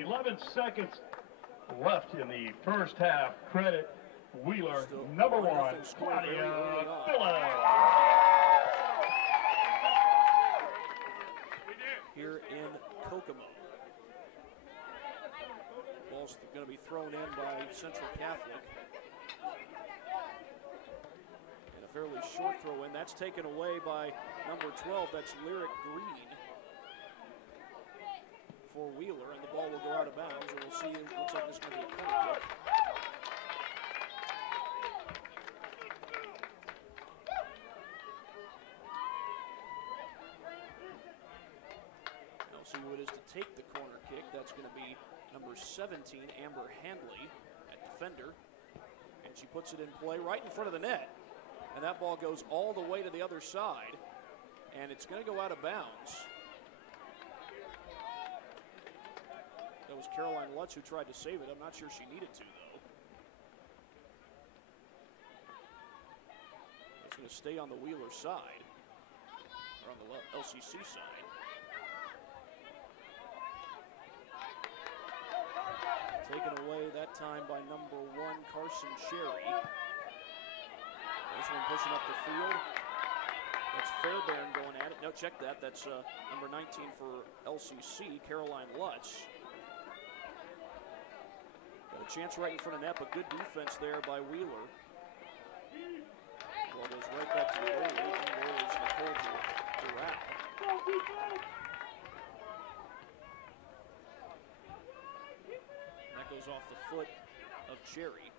11 seconds left in the first half. Credit Wheeler, number 1, Claudia Phillips. Here in Kokomo. Ball's going to be thrown in by Central Catholic. And a fairly short throw in. That's taken away by number 12. That's Lyric Green for Wheeler. And the ball will go out of bounds. And we'll see. It looks like this is going to be a corner kick. See who it is to take the corner kick. That's going to be number 17, Amber Handley, at defender. And she puts it in play right in front of the net. And that ball goes all the way to the other side. And it's going to go out of bounds. That was Caroline Lutz who tried to save it. I'm not sure she needed to, though. It's going to stay on the Wheeler side, or on the LCC side. Taken away that time by number 1, Carson Cherry. This one pushing up the field. That's Fairbairn going at it. No, check that. That's number 19 for LCC, Caroline Lutz. Got a chance right in front of net, but good defense there by Wheeler. Ball goes right back to the goalie, and there is Nicole Durrell. Goes off the foot of Cherry.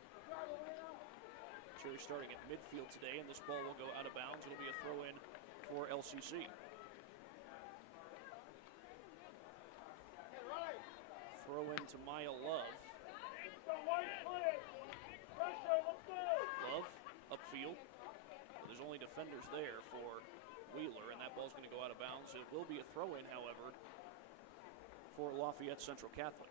Cherry starting at midfield today, and this ball will go out of bounds. It'll be a throw-in for LCC. Throw-in to Maya Love. Love, upfield. There's only defenders there for Wheeler, and that ball's going to go out of bounds. It will be a throw-in, however, for Lafayette Central Catholic.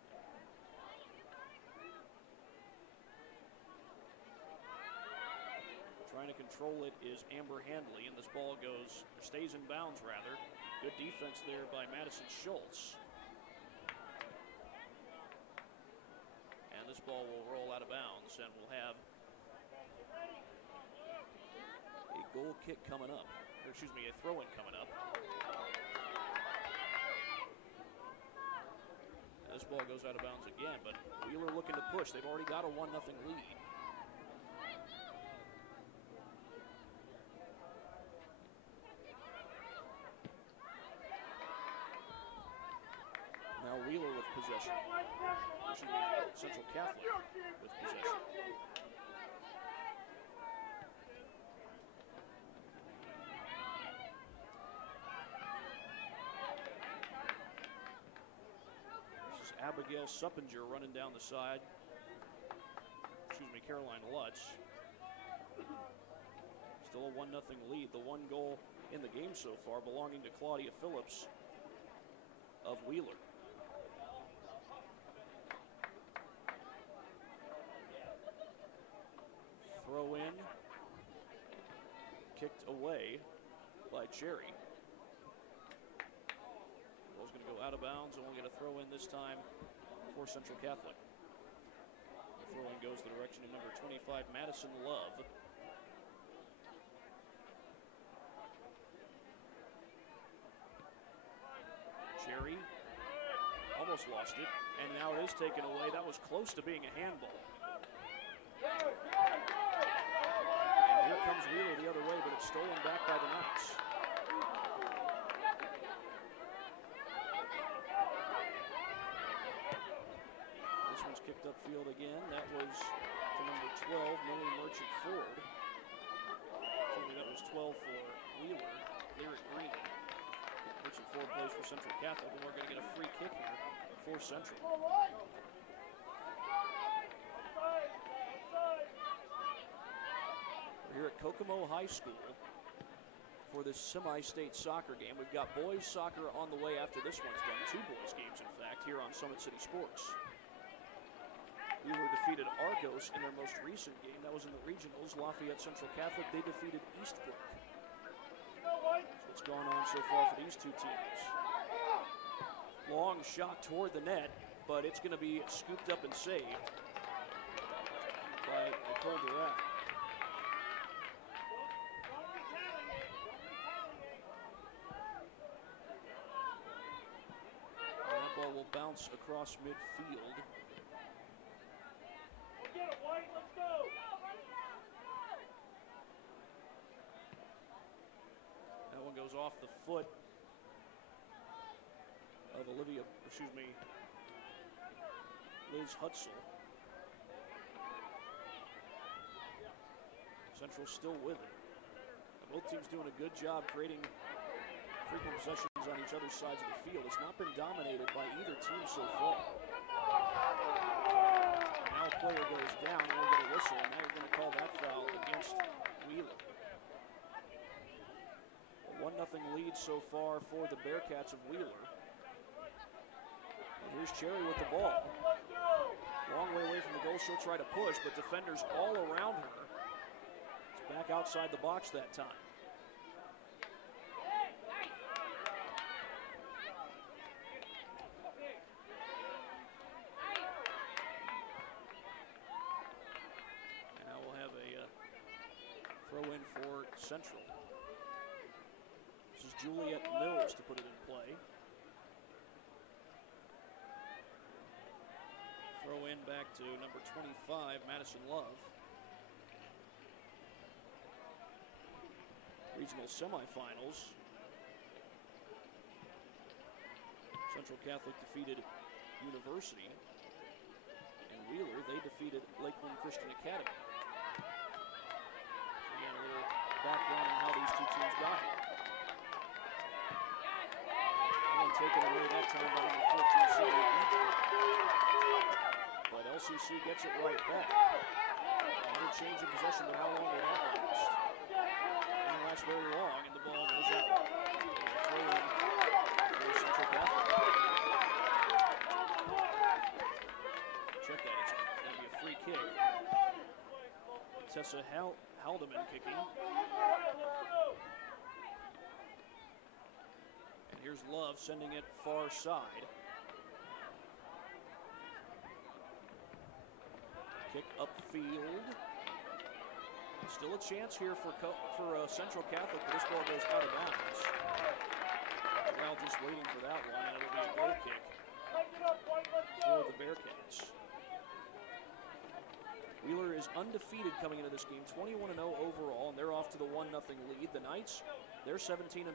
Trying to control it is Amber Handley, and this ball goes, or stays in bounds rather. Good defense there by Madison Schultz. And this ball will roll out of bounds, and we'll have a goal kick coming up, or excuse me, a throw-in coming up. And this ball goes out of bounds again, but Wheeler looking to push. They've already got a 1-0 lead. Now Wheeler with possession. Excuse me, Central Catholic with possession. This is Abigail Suppinger running down the side. Excuse me, Caroline Lutz. Still a 1-0 lead. The one goal in the game so far belonging to Claudia Phillips of Wheeler. Throw in, kicked away by Cherry. Ball's going to go out of bounds, and we'll get a throw in this time for Central Catholic. The throw in goes the direction of number 25, Madison Love. Cherry almost lost it, and now it is taken away. That was close to being a handball. And here comes Wheeler the other way, but it's stolen back by the Knights. This one's kicked upfield again. That was to number 12, Millie Merchant Ford. Excuse me, that was 12 for Wheeler, Lyric Green. Merchant Ford plays for Central Catholic, and we're going to get a free kick here for Central. We're here at Kokomo High School for this semi-state soccer game. We've got boys soccer on the way after this one's done. 2 boys games, in fact, here on Summit City Sports. Wheeler defeated Argos in their most recent game. That was in the regionals. Lafayette Central Catholic, they defeated Eastbrook. That's what's going on so far for these two teams. Long shot toward the net. but it's going to be scooped up and saved by Nicole Durant. And that ball will bounce across midfield. That one goes off the foot of Liz Hutzel. Central still with it. Both teams doing a good job creating frequent possessions on each other's sides of the field. It's not been dominated by either team so far. Now a player goes down, and we'll get a whistle, and now you're going to call that foul against Wheeler. A 1-0 lead so far for the Bearcats of Wheeler. And here's Cherry with the ball. Long way away from the goal, she'll try to push, but defenders all around her. It's back outside the box that time. And now we'll have a throw in for Central. This is Juliet Mills to put it in play. Throw in back to number 25, Madison Love. Regional semifinals. Central Catholic defeated University. And Wheeler, they defeated Lakeland Christian Academy. So again, a little background on how these two teams got here. One taken away that time by number 14, Sydney Eagle. But LCC gets it right back. Another change of possession, but how long will that last? Doesn't last very long, and the ball goes out. Throw in for Central Catholic. Check that, it's going to be a free kick. Tessa Haldeman kicking. And here's Love sending it far side. Kick upfield. Still a chance here for Central Catholic, but this ball goes out of bounds. Now just waiting for that one, and it'll be a goal kick for the Bearcats. Wheeler is undefeated coming into this game, 21-0 overall, and they're off to the 1-0 lead. The Knights, they're 17-4.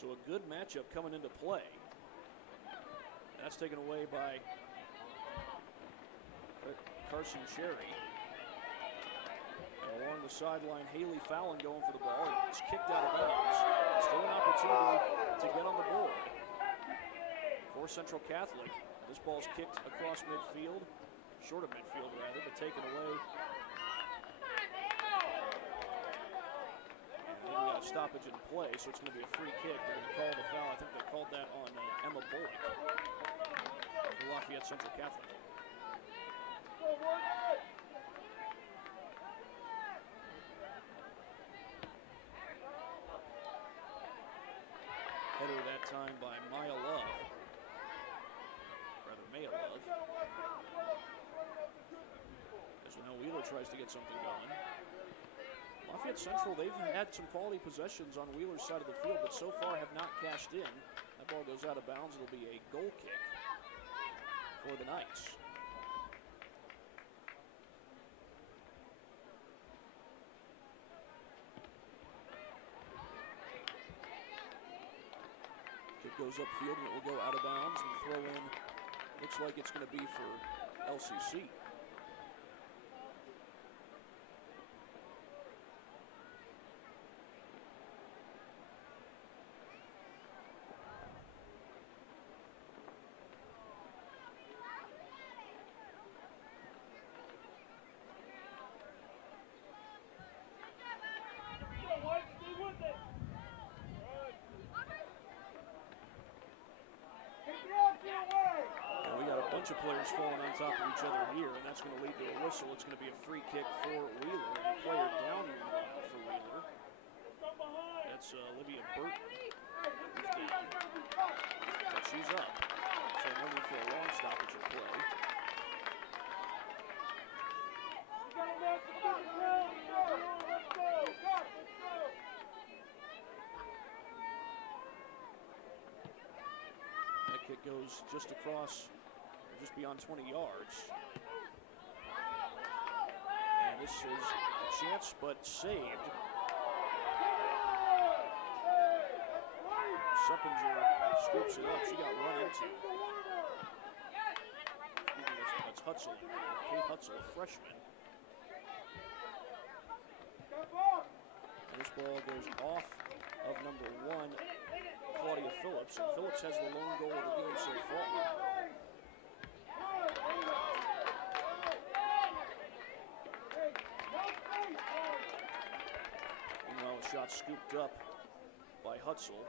So a good matchup coming into play. That's taken away by Carson Cherry. And along the sideline, Haley Fallon going for the ball. It's kicked out of bounds. Still an opportunity to get on the board for Central Catholic. This ball's kicked across midfield, short of midfield rather, but taken away. And then we got a stoppage in play, so it's going to be a free kick. They're going to call the foul. I think they called that on Emma Bullock for Lafayette Central Catholic. Header that time by Maya Love. Rather, Maya Love. As we know, Wheeler tries to get something going. Lafayette Central, they've had some quality possessions on Wheeler's side of the field, but so far have not cashed in. That ball goes out of bounds. It'll be a goal kick for the Knights. Kick goes upfield and it will go out of bounds, and throw in looks like it's going to be for LCC. Bunch of players falling on top of each other here, and that's going to lead to a whistle. It's going to be a free kick for Wheeler, and a player down meanwhile for Wheeler. That's Olivia Burton, who's down, but she's up. So No need for a long stoppage of play. That kick goes just across, just beyond 20 yards. And this is a chance, but saved. Suppinger scoops it up. She got run into. That's Hutzel. Kate Hutzel, a freshman. And this ball goes off of number 1, Claudia Phillips. And Phillips has the lone goal of the game so far. Meanwhile, a shot scooped up by Hutzel.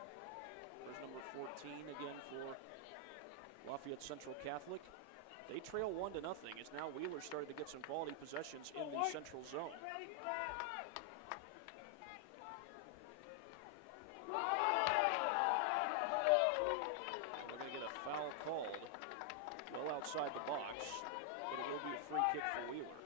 There's number 14 again for Lafayette Central Catholic. They trail 1-0 as now Wheeler started to get some quality possessions in the central zone. We're going to get a foul called well outside the box, but it will be a free kick for Wheeler.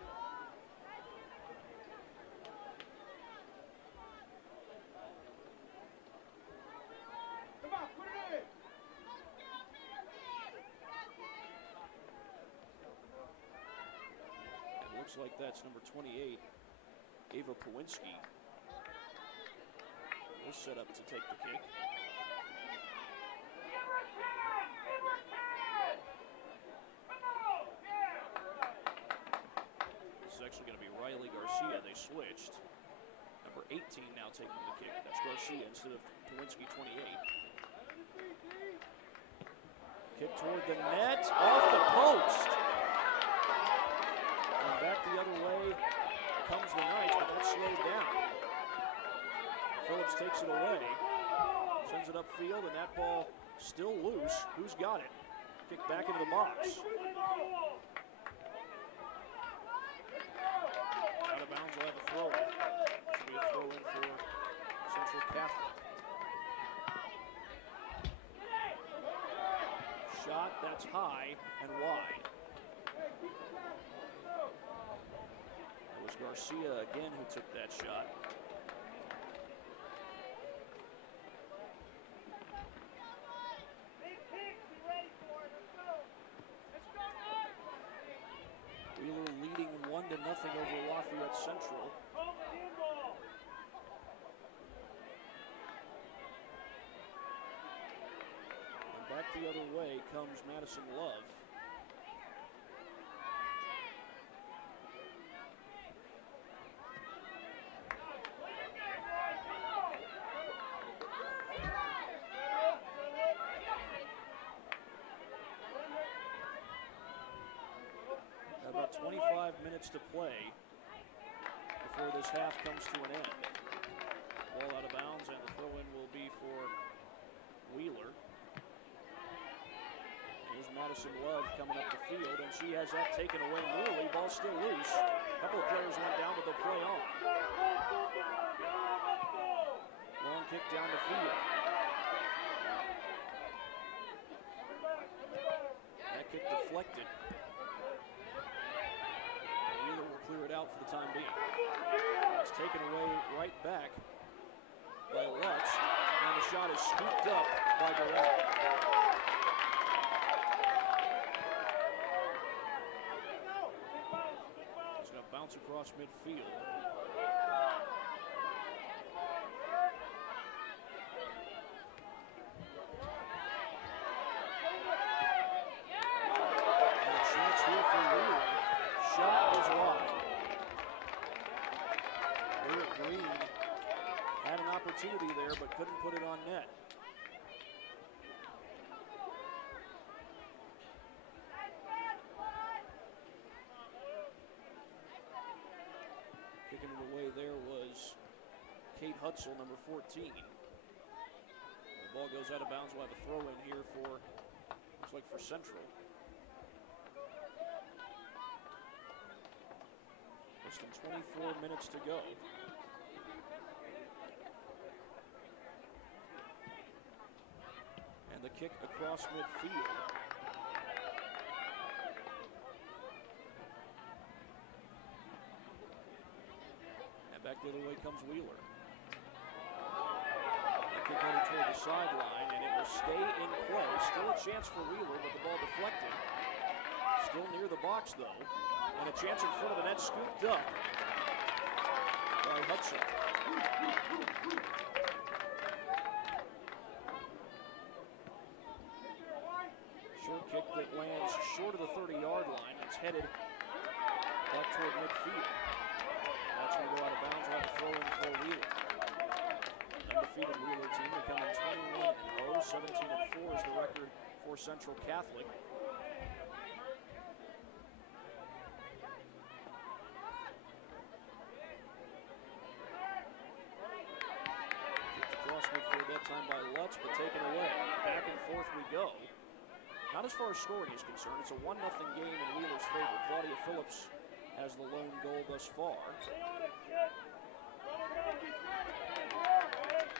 Looks like that's number 28, Ava Pawinski. Will set up to take the kick. This is actually going to be Riley Garcia. They switched. Number 18 now taking the kick. That's Garcia instead of Pawinski, 28. Kick toward the net, off the post. Back the other way comes the Knights, but that's slowed down. Phillips takes it away, sends it upfield, and that ball still loose. Who's got it? Kick back into the box. Out of bounds, will have a throw in. Should be a throw in for Central Catholic. Shot that's high and wide. It was Garcia again who took that shot. Wheeler leading 1-0 over Lafayette Central. And back the other way comes Madison Love. About 25 minutes to play before this half comes to an end. Ball out of bounds, and the throw-in will be for Wheeler. Here's Madison Love coming up the field, and she has that taken away nearly. Ball still loose. A couple of players went down, but they'll play on. Long kick down the field. That kick deflected. Clear it out for the time being. It's taken away right back by Lutz, and the shot is scooped up by Durant. It's going to bounce across midfield. And a chance here for Wheeler. Shot is wide. Green had an opportunity there, but couldn't put it on net. Kicking it away there was Kate Hutzel, number 14. The ball goes out of bounds. We'll have a throw in here for, looks like for Central. Less than 24 minutes to go. And the kick across midfield. Back the other way comes Wheeler. Kick headed toward the sideline, and it will stay in play. Still a chance for Wheeler, but the ball deflected. Still near the box, though. And a chance in front of the net, scooped up by Hudson. Short kick that lands short of the 30-yard line. It's headed back toward midfield. That's going to go out of bounds. We'll have a throw in for Wheeler. Undefeated Wheeler team. They come in 21-0. 17-4 is the record for Central Catholic. Across midfield that time by Lutz, but taken away. Back and forth we go. Not as far as scoring is concerned. It's a 1-0 game in Wheeler's favor. Claudia Phillips has the lone goal thus far.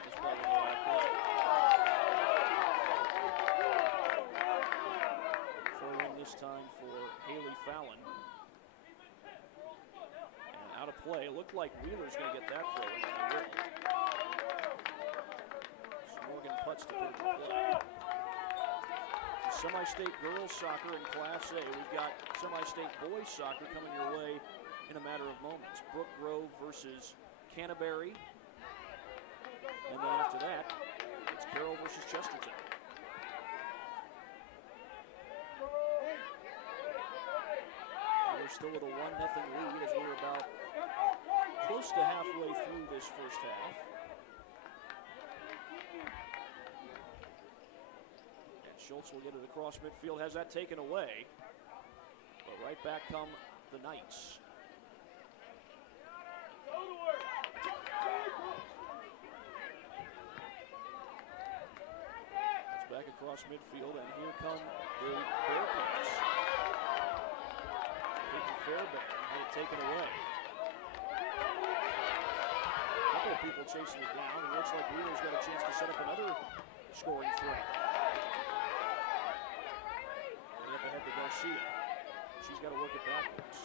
This ball will go back up. Throw in this time for Haley Fallon. And out of play. Looked like Wheeler's going to get that throw in. So Morgan Putz to put it in play. Semi-state girls soccer in Class A. We've got semi-state boys soccer coming your way in a matter of moments. Brook Grove versus Canterbury. And then after that, it's Carroll versus Chesterton. We're still with a 1-0 lead as we're about close to halfway through this first half. Schultz will get it across midfield, has that taken away. But right back come the Knights. It's back across midfield, and here come the Bearcats. Peyton Fairbairn had it taken away. A couple of people chasing it down. It looks like Wheeler's got a chance to set up another scoring threat. Ahead to Garcia. She's got to work it backwards.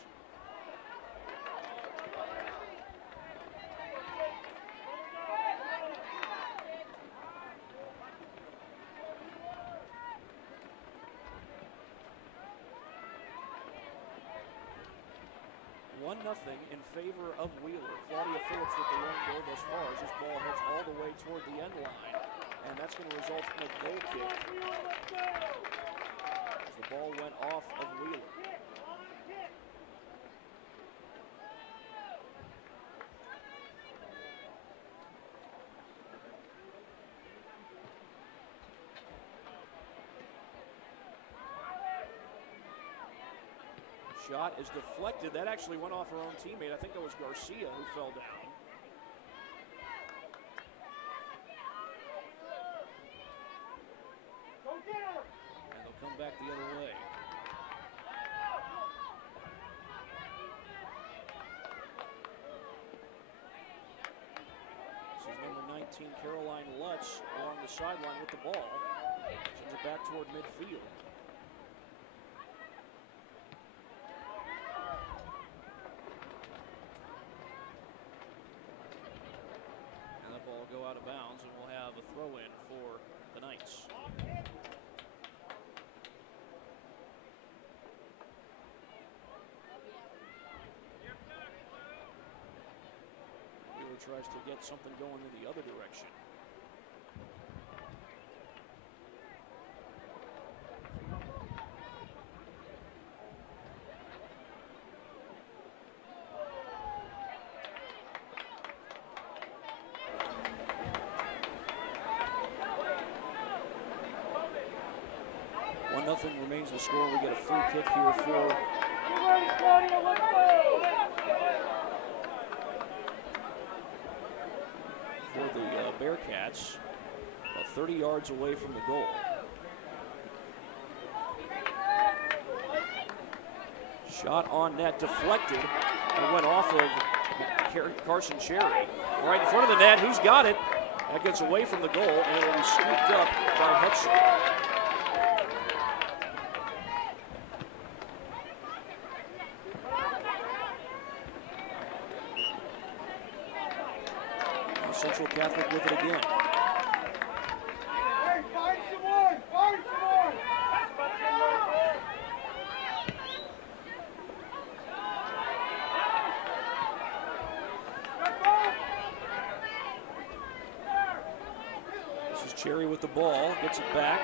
Nothing in favor of Wheeler. Claudia Phillips with the lone goal thus far as this ball heads all the way toward the end line. And that's going to result in a goal kick. The ball went off of Wheeler. Shot is deflected. That actually went off her own teammate. I think that was Garcia who fell down. And they'll come back the other way. This is number 19, Caroline Lutz, along the sideline with the ball. Sends it back toward midfield. Go out of bounds, and we'll have a throw-in for the Knights. Wheeler tries to get something going in the other direction. Nothing remains the score. We get a free kick here for the Bearcats, about 30 yards away from the goal. Shot on net, deflected. It went off of Carson Cherry. Right in front of the net, who's got it? That gets away from the goal, and it will be scooped up by Hudson. Central Catholic with it again. This is Cherry with the ball, gets it back.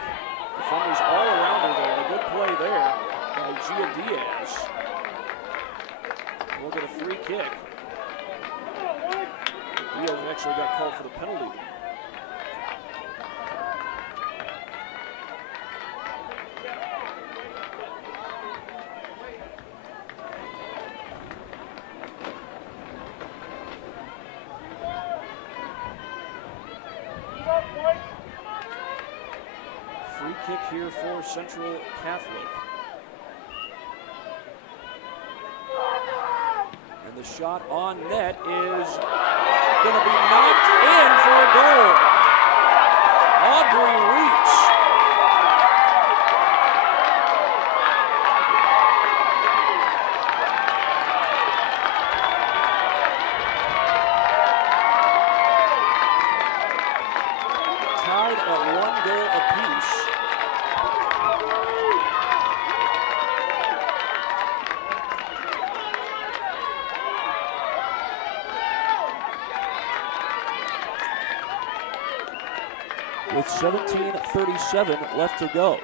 Defenders all around her there. A good play there by Gia Diaz. We'll get a free kick. Diaz actually got called for the penalty. Free kick here for Central Catholic. And the shot on net is going to be knocked in for a goal. Aubrey Weeks. Tied at 1 goal apiece. With 17:37 left to go.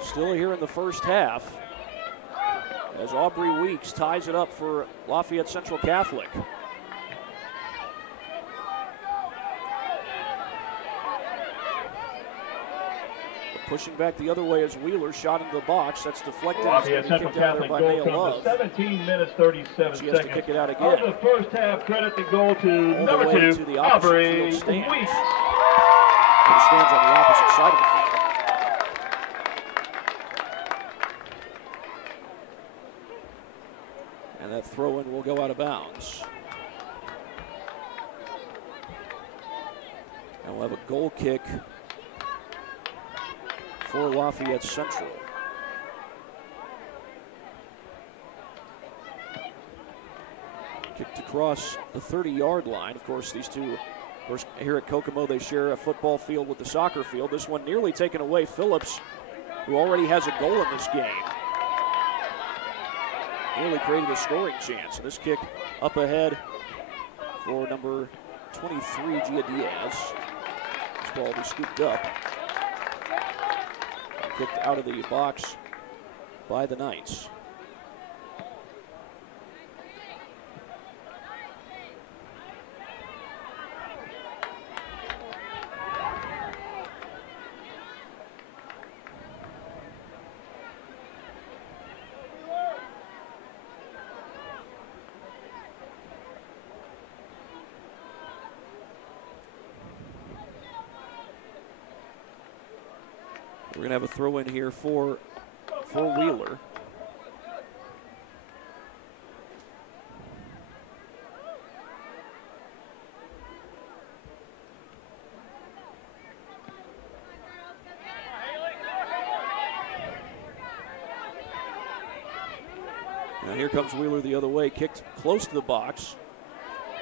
Still here in the first half as Aubrey Weeks ties it up for Lafayette Central Catholic. Pushing back the other way as Wheeler shot into the box. That's deflected. Lafayette Central Catholic goal comes to 17 minutes 37 she has seconds. to kick it out again. Of the first half, credit the goal to all number the way 2, to the opposite Aubrey field stands. Weeks. It stands on the opposite side of the field. And that throw-in will go out of bounds. And we'll have a goal kick for Lafayette Central. Kicked across the 30-yard line. Of course, these two, of course, here at Kokomo, they share a football field with the soccer field. This one nearly taken away. Phillips, who already has a goal in this game, nearly created a scoring chance. And this kick up ahead for number 23, Gia Diaz. This ball will be scooped up. Kicked out of the box by the Knights. We're going to have a throw in here for Wheeler. Now here comes Wheeler the other way, kicked close to the box,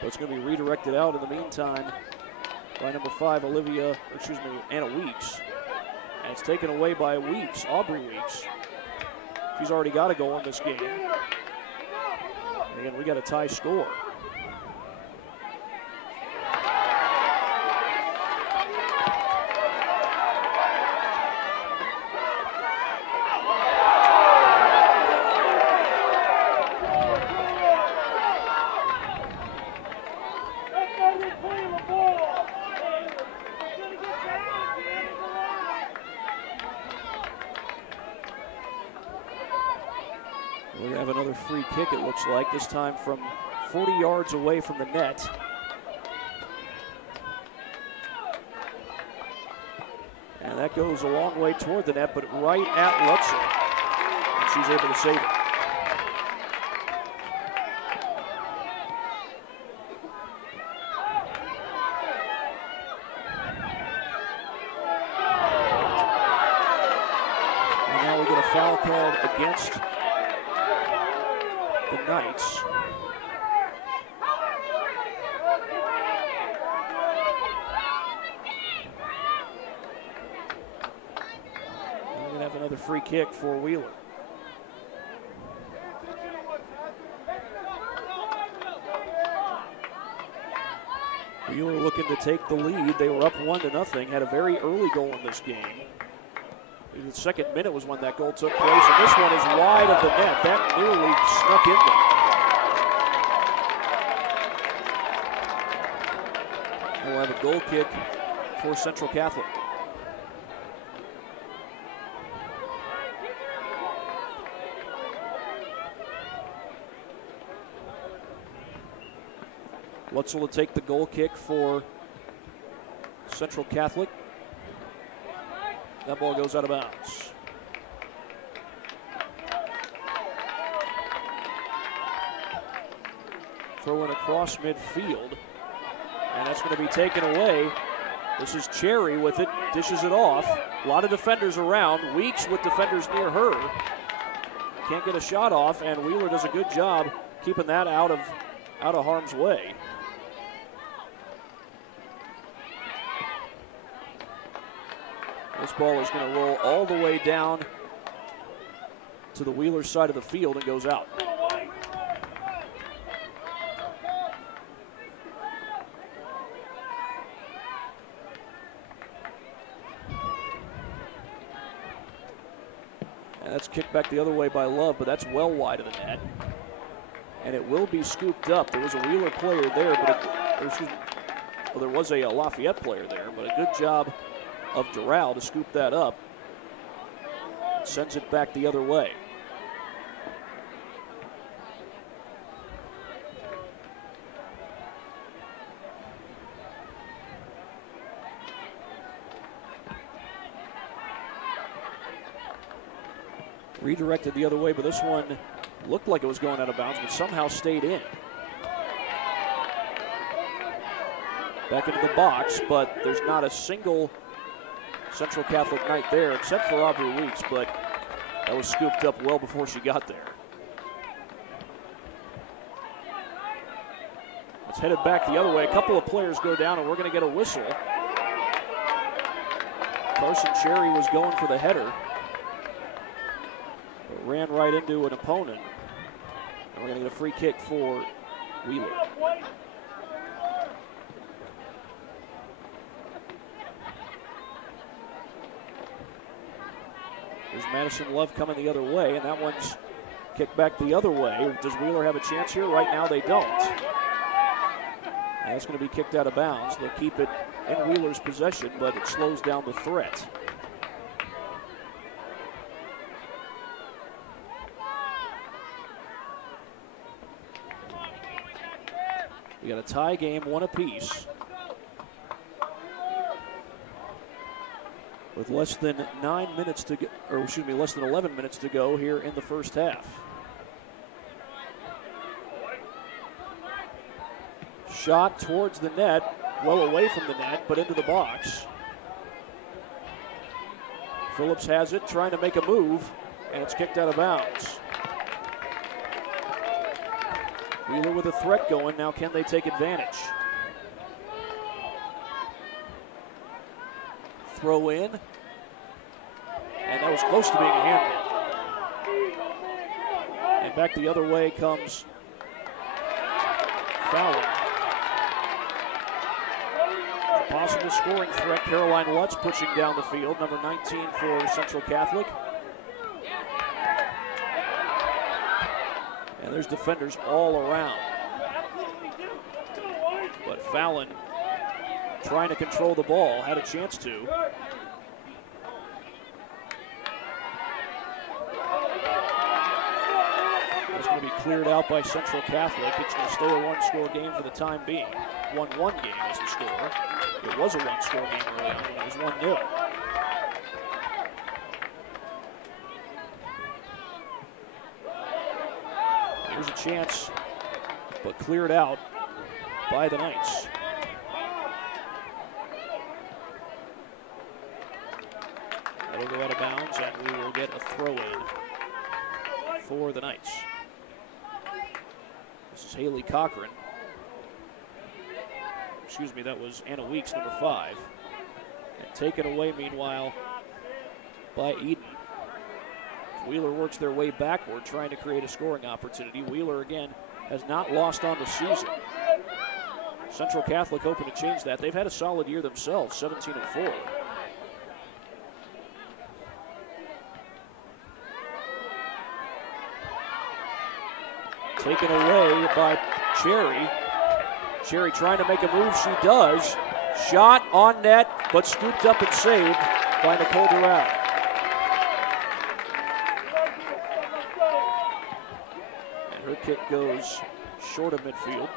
but it's going to be redirected out in the meantime by number 5, Anna Weeks. And it's taken away by Weeks, Aubrey Weeks. She's already got a goal in this game. And again, we got a tie score. We're going to have another free kick, it looks like, this time from 40 yards away from the net. And that goes a long way toward the net, but right at Lutzer. And she's able to save it. And now we get a foul called against the Knights. Another free kick for Wheeler. Wheeler looking to take the lead. They were up 1-0, had a very early goal in this game. The second minute was when that goal took place, and this one is wide of the net. That nearly snuck in there. We'll have a goal kick for Central Catholic. Lutzel will take the goal kick for Central Catholic. That ball goes out of bounds. Throw in across midfield, and that's going to be taken away. This is Cherry with it, dishes it off. A lot of defenders around. Weeks with defenders near her. Can't get a shot off, and Wheeler does a good job keeping that out of harm's way. This ball is going to roll all the way down to the Wheeler side of the field and goes out. And that's kicked back the other way by Love, but that's well wide of the net. And it will be scooped up. There was a Wheeler player there, but there was a Lafayette player there, but a good job of Doral to scoop that up. Sends it back the other way. Redirected the other way, but this one looked like it was going out of bounds, but somehow stayed in. Back into the box, but there's not a single Central Catholic Knight there, except for Aubrey Weeks, but that was scooped up well before she got there. It's headed back the other way. A couple of players go down, and we're going to get a whistle. Carson Cherry was going for the header, but ran right into an opponent. And we're going to get a free kick for Wheeler. There's Madison Love coming the other way, and that one's kicked back the other way. Does Wheeler have a chance here? Right now they don't. And that's going to be kicked out of bounds. They'll keep it in Wheeler's possession, but it slows down the threat. We got a tie game, one apiece. With less than 9 minutes to go, or excuse me, less than 11 minutes to go here in the first half. Shot towards the net, well away from the net, but into the box. Phillips has it, trying to make a move, and it's kicked out of bounds. Wheeler with a threat going, now can they take advantage? Throw in, and that was close to being a handball. And back the other way comes Fowler. A possible scoring threat, Caroline Lutz pushing down the field, number 19 for Central Catholic. And there's defenders all around. But Fallon trying to control the ball, had a chance to. It's going to be cleared out by Central Catholic. It's going to stay a one-score game for the time being. 1-1 game is the score. It was a one-score game early on when it was 1-0. Here's a chance, but cleared out by the Knights. That'll go out of bounds, and we will get a throw-in for the Knights. This is Haley Cochran. Excuse me, that was Anna Weeks, number 5. And taken away, meanwhile, by Eden. Wheeler works their way backward, trying to create a scoring opportunity. Wheeler, again, has not lost on the season. Central Catholic hoping to change that. They've had a solid year themselves, 17-4. Taken away by Cherry. Cherry trying to make a move. She does. Shot on net, but scooped up and saved by Nicole Doral. And her kick goes short of midfield.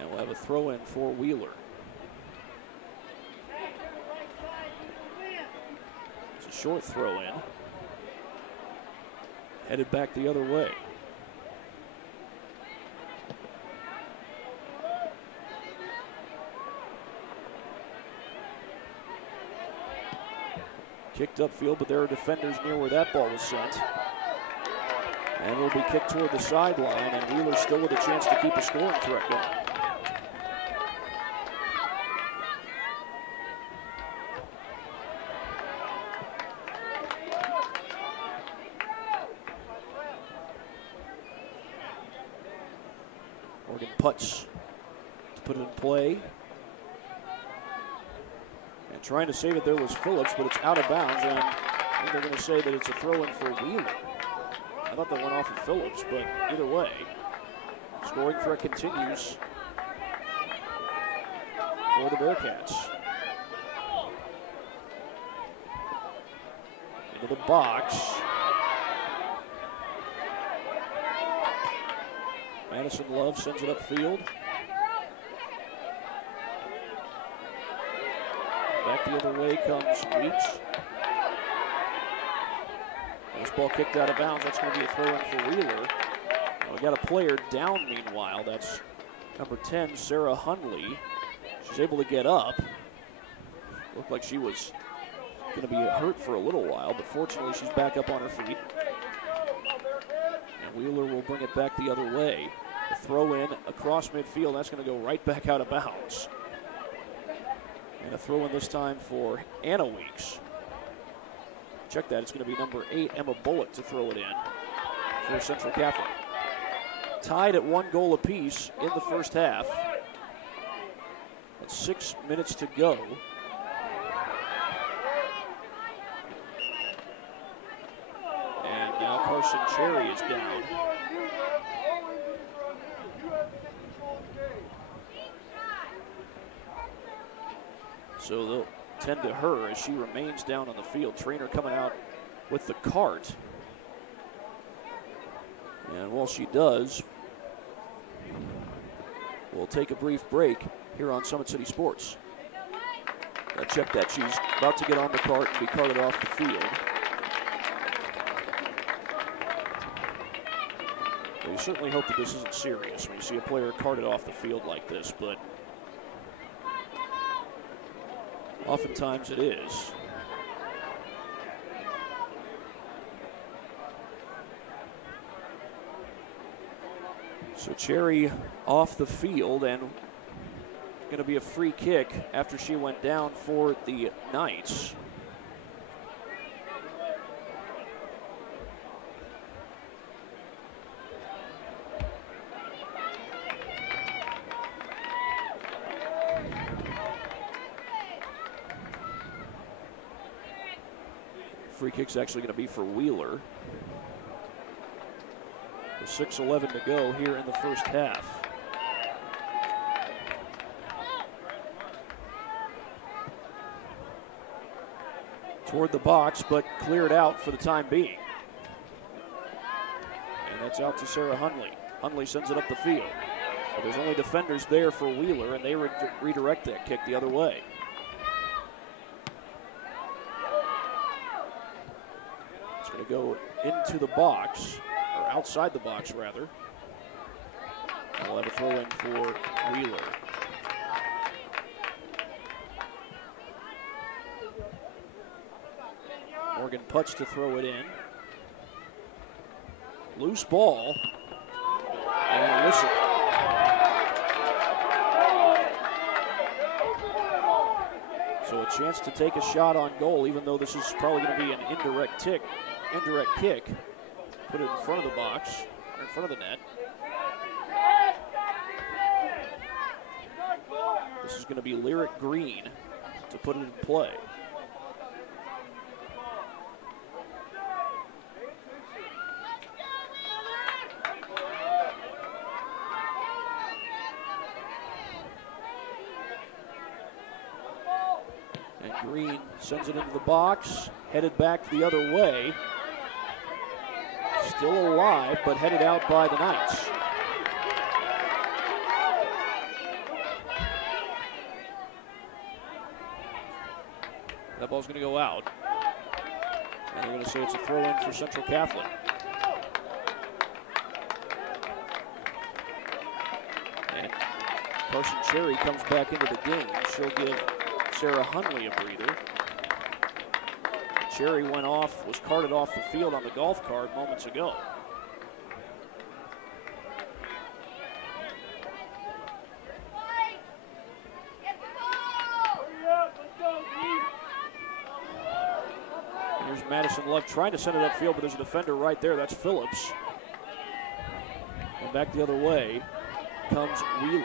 And we'll have a throw in for Wheeler. It's a short throw in. Headed back the other way. Kicked upfield, but there are defenders near where that ball was sent. And will be kicked toward the sideline, and Wheeler still with a chance to keep a scoring threat going. Morgan puts to put it in play. And trying to save it there was Phillips, but it's out of bounds, and I think they're going to say that it's a throw-in for Wheeler. I thought that went off of Phillips, but either way, scoring threat continues for the Bearcats. Into the box. Madison Love sends it upfield. Back the other way comes Weeks. This ball kicked out of bounds. That's going to be a throw-in for Wheeler. We got a player down meanwhile. That's number 10, Sarah Hunley. She's able to get up. Looked like she was going to be hurt for a little while, but fortunately she's back up on her feet. And Wheeler will bring it back the other way. A throw in across midfield. That's going to go right back out of bounds. And a throw in this time for Anna Weeks. Check that. It's going to be number 8, Emma Bullock, to throw it in for Central Catholic. Tied at 1 goal apiece in the first half. That's 6 minutes to go. And now Carson Cherry is down. So they'll tend to her as she remains down on the field. Trainer coming out with the cart. And while she does, we'll take a brief break here on Summit City Sports. Check that. She's about to get on the cart and be carted off the field. We certainly hope that this isn't serious when you see a player carted off the field like this, but oftentimes it is. So Cherry off the field, and going to be a free kick after she went down for the Knights. Free kick's actually going to be for Wheeler. With 6:11 to go here in the first half. Toward the box, but cleared out for the time being. And that's out to Sarah Hunley. Hunley sends it up the field. But there's only defenders there for Wheeler, and they redirect that kick the other way. It's going to go into the box, or outside the box, rather. And we'll have a throw in for Wheeler. Morgan Putz to throw it in. Loose ball. And a whistle. chance to take a shot on goal, even though this is probably going to be an indirect kick. Put it in front of the box, or in front of the net. This is going to be Lyric Green to put it in play. And Green sends it into the box, headed back the other way. Still alive, but headed out by the Knights. That ball's going to go out. And they're going to say it's a throw-in for Central Catholic. And Carson Cherry comes back into the game. She'll give Sarah Hunley a breather. Cherry was carted off the field on the golf cart moments ago. Here's Madison Love trying to send it upfield, but there's a defender right there. That's Phillips. And back the other way comes Wheeler.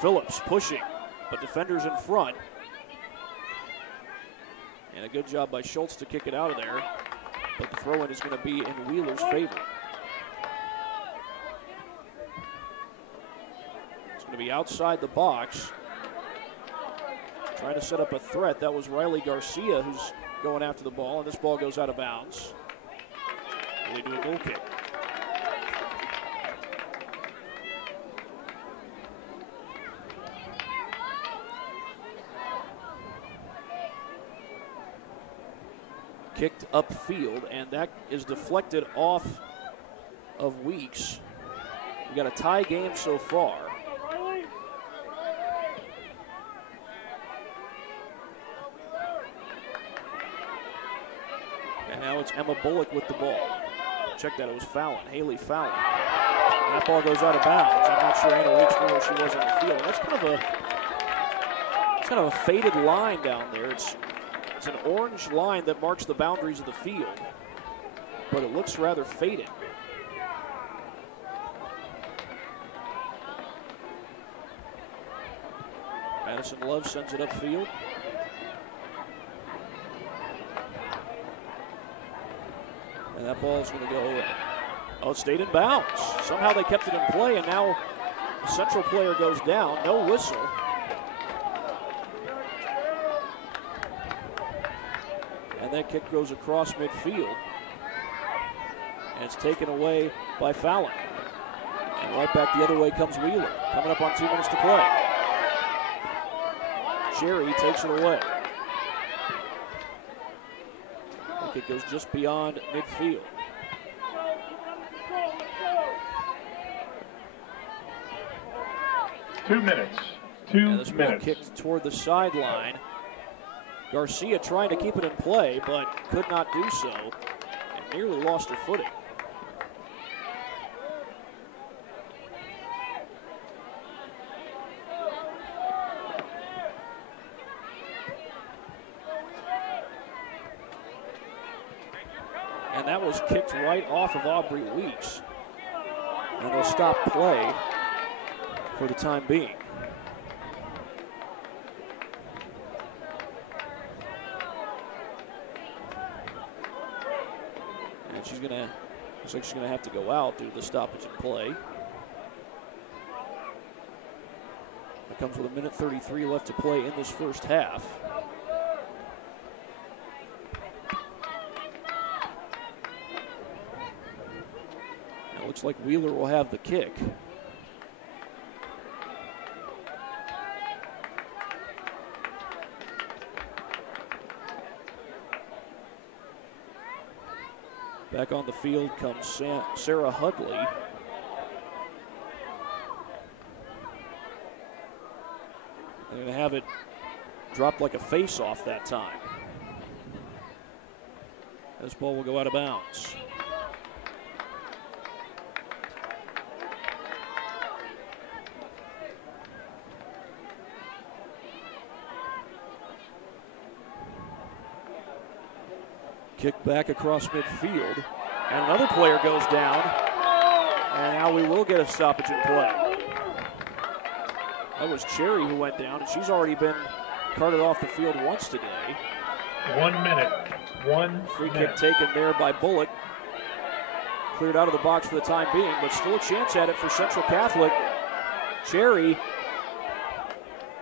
Phillips pushing, but defenders in front. And a good job by Schultz to kick it out of there. But the throw-in is going to be in Wheeler's favor. It's going to be outside the box. Trying to set up a threat. That was Riley Garcia who's going after the ball, and this ball goes out of bounds. We do a goal kick. Kicked upfield, and that is deflected off of Weeks. We got a tie game so far. And now it's Emma Bullock with the ball. Check that, it was Fallon, Haley Fallon. And that ball goes out of bounds. I'm not sure Anna Weeks knew where she was on the field. That's kind of a faded line down there. It's an orange line that marks the boundaries of the field, but it looks rather faded. Madison Love sends it upfield. And that ball's going to go, it stayed in bounds. Somehow they kept it in play, and now the Central player goes down. No whistle. And that kick goes across midfield. And it's taken away by Fallon. And right back the other way comes Wheeler. Coming up on 2 minutes to play. Cherry takes it away. The kick goes just beyond midfield. Two minutes. 2 minutes. And this ball kicked toward the sideline. Garcia trying to keep it in play, but could not do so, and nearly lost her footing. And that was kicked right off of Aubrey Weeks. And they'll stop play for the time being. Looks like she's going to have to go out due to the stoppage in play. That comes with 1:33 left to play in this first half. Now it looks like Wheeler will have the kick. Back on the field comes Sarah Hudley. They're going to have it dropped like a face-off that time. This ball will go out of bounds. Kick back across midfield. And another player goes down. And now we will get a stoppage in play. That was Cherry who went down, and she's already been carted off the field once today. 1 minute. Free kick taken there by Bullock. Cleared out of the box for the time being, but still a chance at it for Central Catholic. Cherry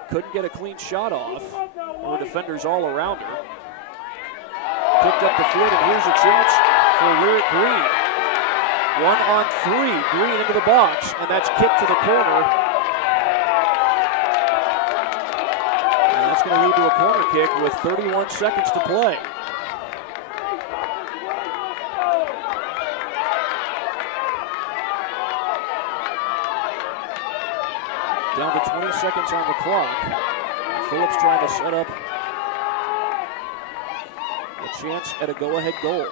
couldn't get a clean shot off. There were defenders all around her. Kicked up the field, and here's a chance for Lyric Green. 1-on-3, Green into the box, and that's kicked to the corner. And that's going to lead to a corner kick with 31 seconds to play. Down to 20 seconds on the clock. Phillips trying to set up a chance at a go-ahead goal.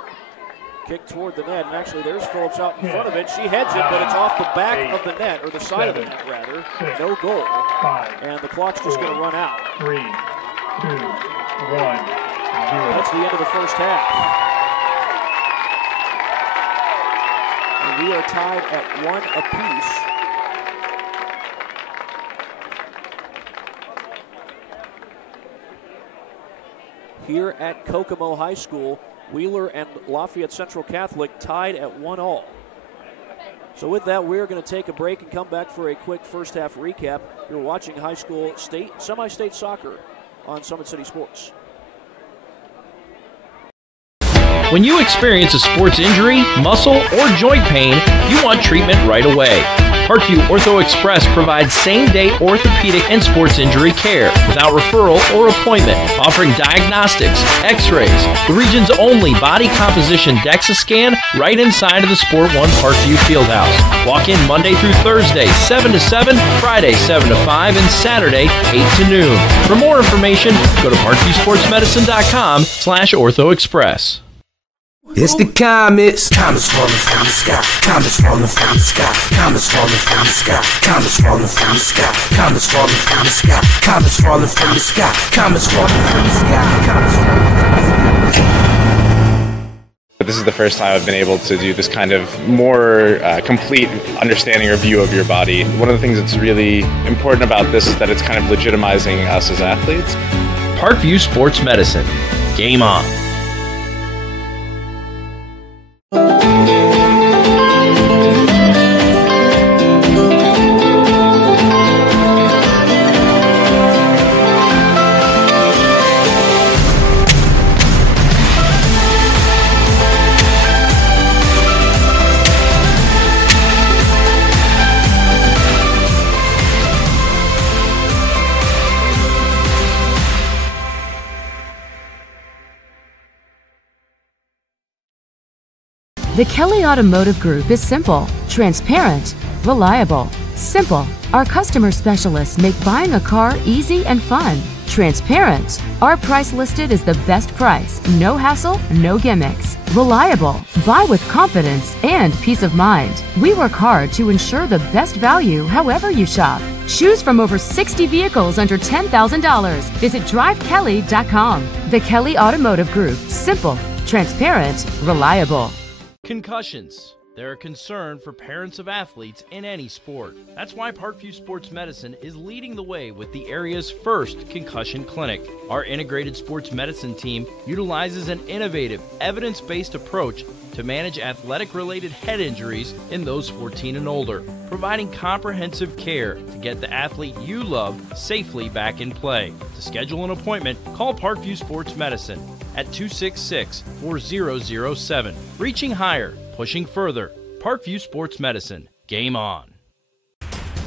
Kick toward the net, and actually there's Phillips out in front of it. She heads it, but it's off the back of the net, or the side of the net, rather. No goal, and the clock's just going to run out. 3, 2, 1, 0. That's the end of the first half. And we are tied at 1 apiece. Here at Kokomo High School, Wheeler and Lafayette Central Catholic tied at 1-1. So with that, we're going to take a break and come back for a quick first half recap. You're watching high school semi-state soccer on Summit City Sports. When you experience a sports injury, muscle, or joint pain, you want treatment right away. Parkview Ortho Express provides same-day orthopedic and sports injury care without referral or appointment, offering diagnostics, x-rays, the region's only body composition DEXA scan right inside of the Sport One Parkview Fieldhouse. Walk in Monday through Thursday, 7 to 7, Friday, 7 to 5, and Saturday, 8 to noon. For more information, go to parkviewsportsmedicine.com/orthoexpress. It's the comets. Comets falling from the sky. Comets falling from the sky. Comets falling from the sky. Comets falling from the sky. Comets falling from the sky. Comets falling from the sky. Comets falling from the sky. Comets falling from the sky. This is the first time I've been able to do this kind of more complete understanding or view of your body. One of the things that's really important about this is that it's kind of legitimizing us as athletes. Parkview Sports Medicine. Game on. The Kelly Automotive Group is simple, transparent, reliable. Simple. Our customer specialists make buying a car easy and fun. Transparent. Our price listed is the best price. No hassle, no gimmicks. Reliable. Buy with confidence and peace of mind. We work hard to ensure the best value however you shop. Choose from over 60 vehicles under $10,000. Visit drivekelly.com. The Kelly Automotive Group. Simple, transparent, reliable. Concussions. They're a concern for parents of athletes in any sport. That's why Parkview Sports Medicine is leading the way with the area's first concussion clinic. Our integrated sports medicine team utilizes an innovative, evidence-based approach to manage athletic-related head injuries in those 14 and older, providing comprehensive care to get the athlete you love safely back in play. To schedule an appointment, call Parkview Sports Medicine at 266-4007. Reaching higher, pushing further. Parkview Sports Medicine. Game on.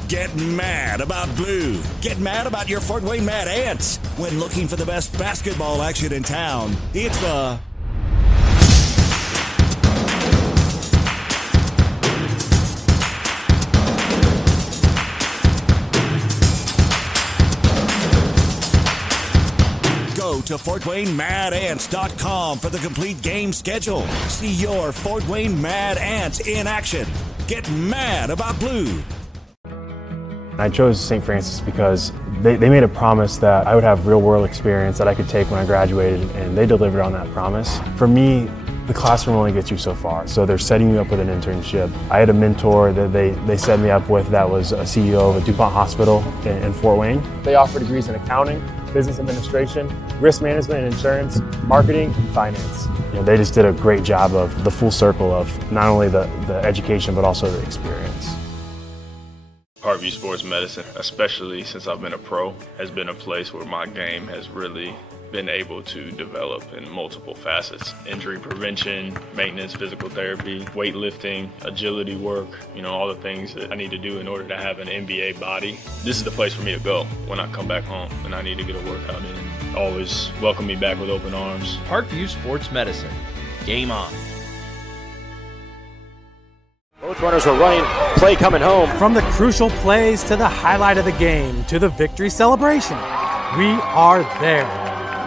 Get mad about blue. Get mad about your Fort Wayne Mad Ants. When looking for the best basketball action in town, it's the Go to FortWayneMadAnts.com for the complete game schedule. See your Fort Wayne Mad Ants in action. Get mad about blue. I chose St. Francis because they made a promise that I would have real-world experience that I could take when I graduated, and they delivered on that promise. For me, the classroom only gets you so far, so they're setting you up with an internship. I had a mentor that they set me up with that was a CEO of a DuPont hospital in Fort Wayne. They offer degrees in accounting, business administration, risk management and insurance, marketing, and finance. They just did a great job of the full circle of not only the education but also the experience. Parkview Sports Medicine, especially since I've been a pro, has been a place where my game has really been able to develop in multiple facets. Injury prevention, maintenance, physical therapy, weightlifting, agility work, all the things that I need to do in order to have an NBA body. This is the place for me to go when I come back home and I need to get a workout in. Always welcome me back with open arms. Parkview Sports Medicine. Game on. Both runners are running, play coming home. From the crucial plays to the highlight of the game to the victory celebration, we are there.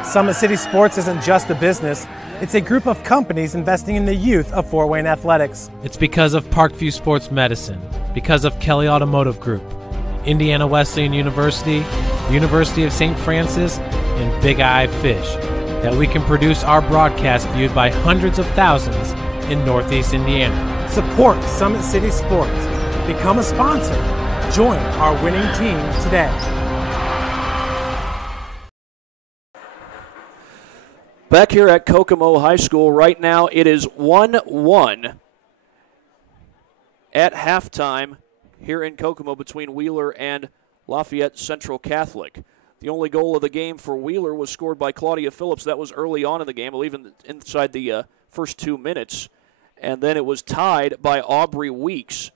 Summit City Sports isn't just a business, it's a group of companies investing in the youth of Fort Wayne athletics. It's because of Parkview Sports Medicine, because of Kelly Automotive Group, Indiana Wesleyan University, University of St. Francis, and Big Eye Fish, that we can produce our broadcast viewed by hundreds of thousands in Northeast Indiana. Support Summit City Sports. Become a sponsor. Join our winning team today. Back here at Kokomo High School right now, it is 1-1 at halftime here in Kokomo between Wheeler and Lafayette Central Catholic. The only goal of the game for Wheeler was scored by Claudia Phillips. That was early on in the game, I believe inside the first 2 minutes. And then it was tied by Aubrey Weeks,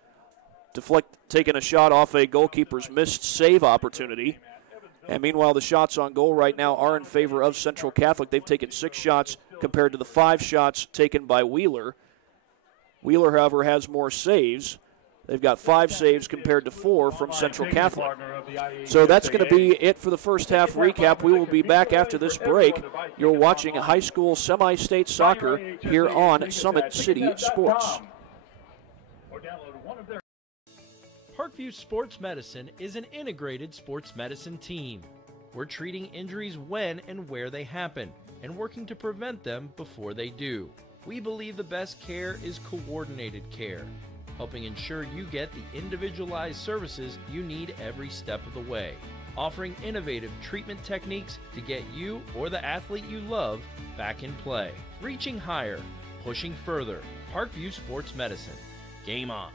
taking a shot off a goalkeeper's missed save opportunity. And meanwhile, the shots on goal right now are in favor of Central Catholic. They've taken 6 shots compared to the 5 shots taken by Wheeler. Wheeler, however, has more saves. They've got 5 saves compared to 4 from Central Catholic. So that's going to be it for the first half recap. We will be back after this break. You're watching high school semi-state soccer here on Summit City Sports. Parkview Sports Medicine is an integrated sports medicine team. We're treating injuries when and where they happen and working to prevent them before they do. We believe the best care is coordinated care, helping ensure you get the individualized services you need every step of the way, offering innovative treatment techniques to get you or the athlete you love back in play. Reaching higher, pushing further. Parkview Sports Medicine. Game on.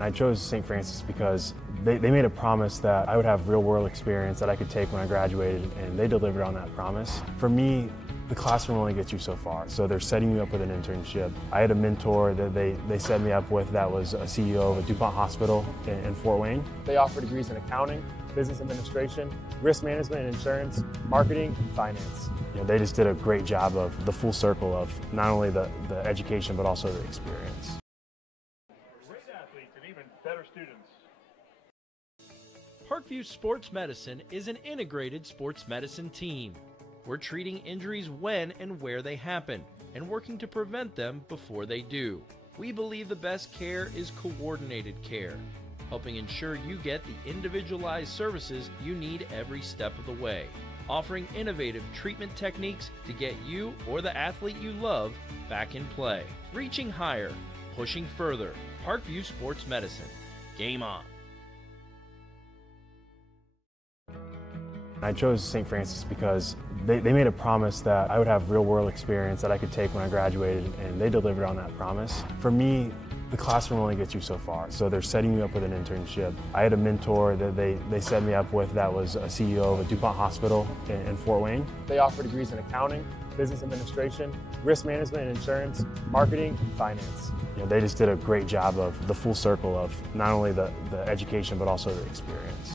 I chose St. Francis because they made a promise that I would have real-world experience that I could take when I graduated, and they delivered on that promise. For me, the classroom only gets you so far, so they're setting you up with an internship. I had a mentor that they set me up with that was a CEO of a DuPont hospital in Fort Wayne. They offer degrees in accounting, business administration, risk management and insurance, marketing, and finance. They just did a great job of the full circle of not only the education but also the experience. Great athletes and even better students. Parkview Sports Medicine is an integrated sports medicine team. We're treating injuries when and where they happen and working to prevent them before they do. We believe the best care is coordinated care, helping ensure you get the individualized services you need every step of the way, offering innovative treatment techniques to get you or the athlete you love back in play. Reaching higher, pushing further. Parkview Sports Medicine. Game on. I chose St. Francis because they made a promise that I would have real-world experience that I could take when I graduated, and they delivered on that promise. For me, the classroom only gets you so far, so they're setting you up with an internship. I had a mentor that they set me up with that was a CEO of a DuPont hospital in Fort Wayne. They offer degrees in accounting, business administration, risk management and insurance, marketing, and finance. They just did a great job of the full circle of not only the education but also the experience.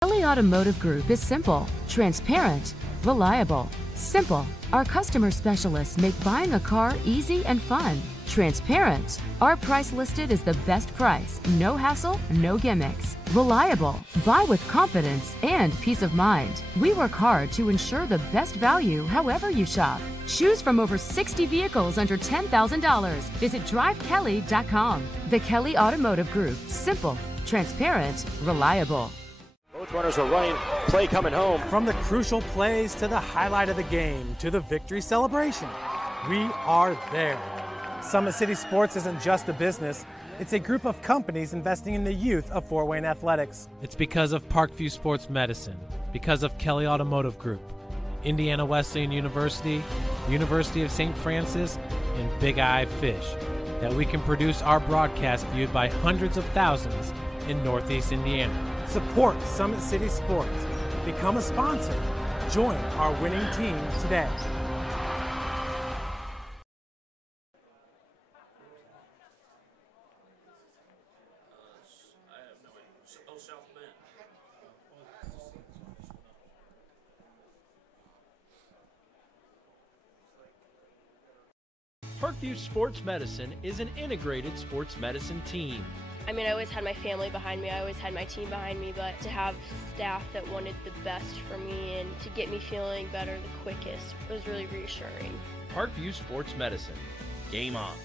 Kelly Automotive Group is simple, transparent, reliable, Simple. Our customer specialists make buying a car easy and fun. Transparent. Our price listed is the best price. No hassle, no gimmicks. Reliable. Buy with confidence and peace of mind. We work hard to ensure the best value however you shop. Choose from over 60 vehicles under $10,000. Visit drivekelly.com. The Kelly Automotive Group. Simple, transparent, reliable. Both runners are running, play coming home. From the crucial plays to the highlight of the game to the victory celebration, we are there. Summit City Sports isn't just a business, it's a group of companies investing in the youth of Fort Wayne athletics. It's because of Parkview Sports Medicine, because of Kelly Automotive Group, Indiana Wesleyan University, University of St. Francis, and Big Eye Fish, that we can produce our broadcast viewed by hundreds of thousands in Northeast Indiana. Support Summit City Sports. Become a sponsor. Join our winning team today. Parkview Sports Medicine is an integrated sports medicine team. I mean, I always had my family behind me, I always had my team behind me, but to have staff that wanted the best for me and to get me feeling better the quickest was really reassuring. Parkview Sports Medicine. Game on.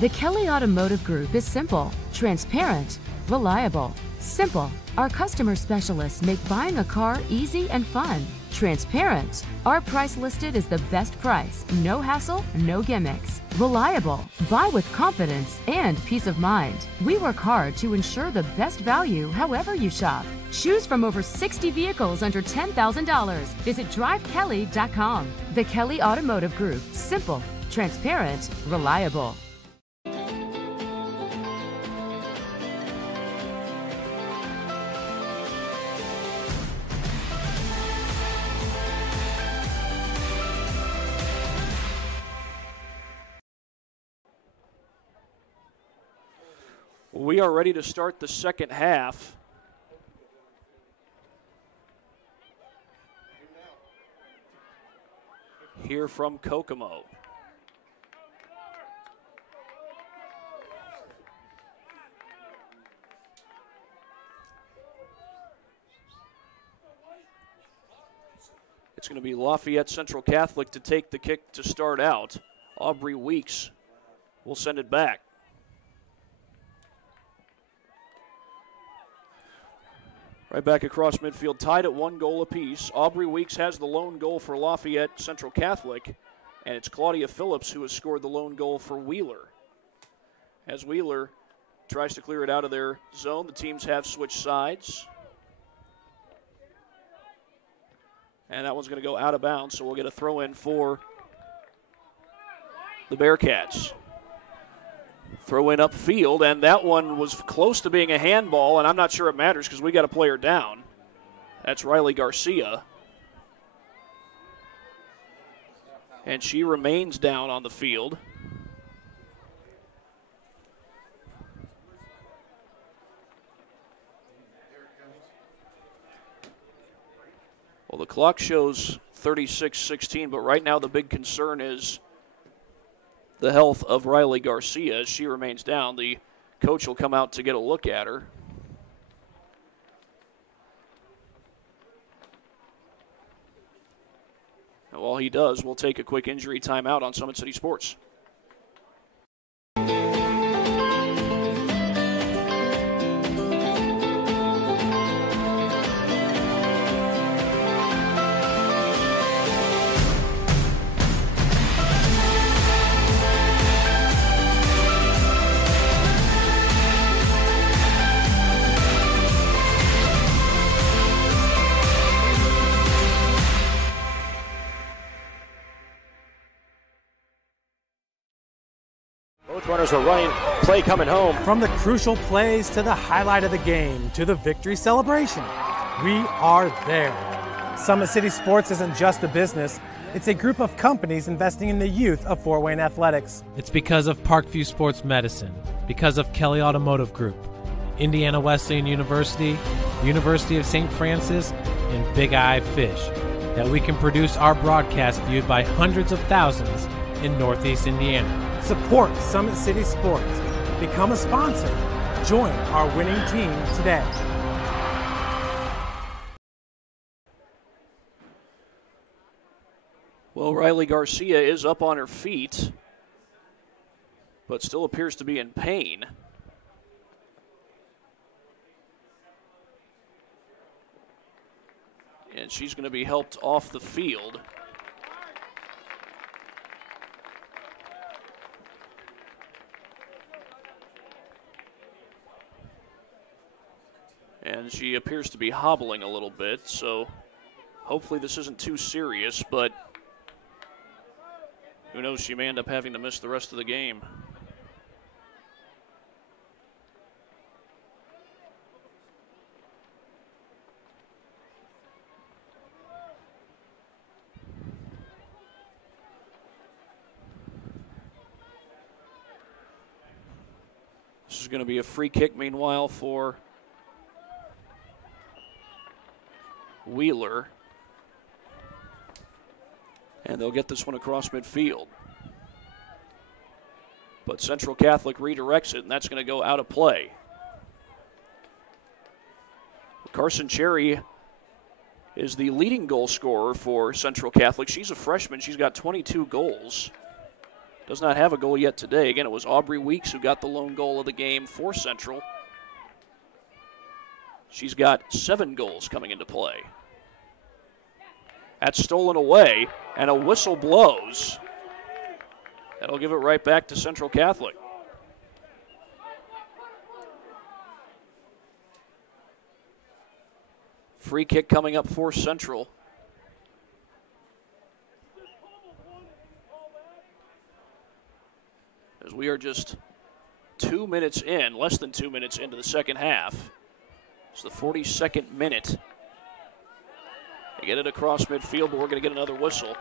The Kelly Automotive Group is simple, transparent, reliable. Simple. Our customer specialists make buying a car easy and fun. Transparent. Our price listed is the best price. No hassle, no gimmicks. Reliable. Buy with confidence and peace of mind. We work hard to ensure the best value however you shop. Choose from over 60 vehicles under $10,000. Visit drivekelly.com. The Kelly Automotive Group. Simple, transparent, reliable. We are ready to start the second half. Here from Kokomo. It's going to be Lafayette Central Catholic to take the kick to start out. Aubrey Weeks will send it back. Right back across midfield, tied at 1 goal apiece. Aubrey Weeks has the lone goal for Lafayette Central Catholic, and it's Claudia Phillips who has scored the lone goal for Wheeler. As Wheeler tries to clear it out of their zone, the teams have switched sides. And that one's going to go out of bounds, so we'll get a throw in for the Bearcats. Throw in upfield, and that one was close to being a handball, and I'm not sure it matters because we got a player down. That's Riley Garcia. And she remains down on the field. Well, the clock shows 36-16, but right now the big concern is the health of Riley Garcia. As she remains down, the coach will come out to get a look at her. And while he does, we'll take a quick injury timeout on Summit City Sports. Runners are running, play coming home. From the crucial plays to the highlight of the game to the victory celebration, we are there. Summit City Sports isn't just a business, it's a group of companies investing in the youth of Fort Wayne athletics. It's because of Parkview Sports Medicine, because of Kelly Automotive Group, Indiana Wesleyan University, University of St. Francis, and Big Eye Fish, that we can produce our broadcast viewed by hundreds of thousands in Northeast Indiana. Support Summit City Sports. Become a sponsor. Join our winning team today. Well, Riley Garcia is up on her feet, but still appears to be in pain. And she's going to be helped off the field. And she appears to be hobbling a little bit, so hopefully this isn't too serious, but who knows, she may end up having to miss the rest of the game. This is going to be a free kick, meanwhile, for Wheeler. And they'll get this one across midfield. But Central Catholic redirects it, and that's going to go out of play. Carson Cherry is the leading goal scorer for Central Catholic. She's a freshman. She's got 22 goals. Does not have a goal yet today. Again, it was Aubrey Weeks who got the lone goal of the game for Central. She's got 7 goals coming into play. That's stolen away, and a whistle blows. That'll give it right back to Central Catholic. Free kick coming up for Central. As we are just 2 minutes in, less than 2 minutes into the second half. It's the 42nd minute. They get it across midfield, but we're going to get another whistle.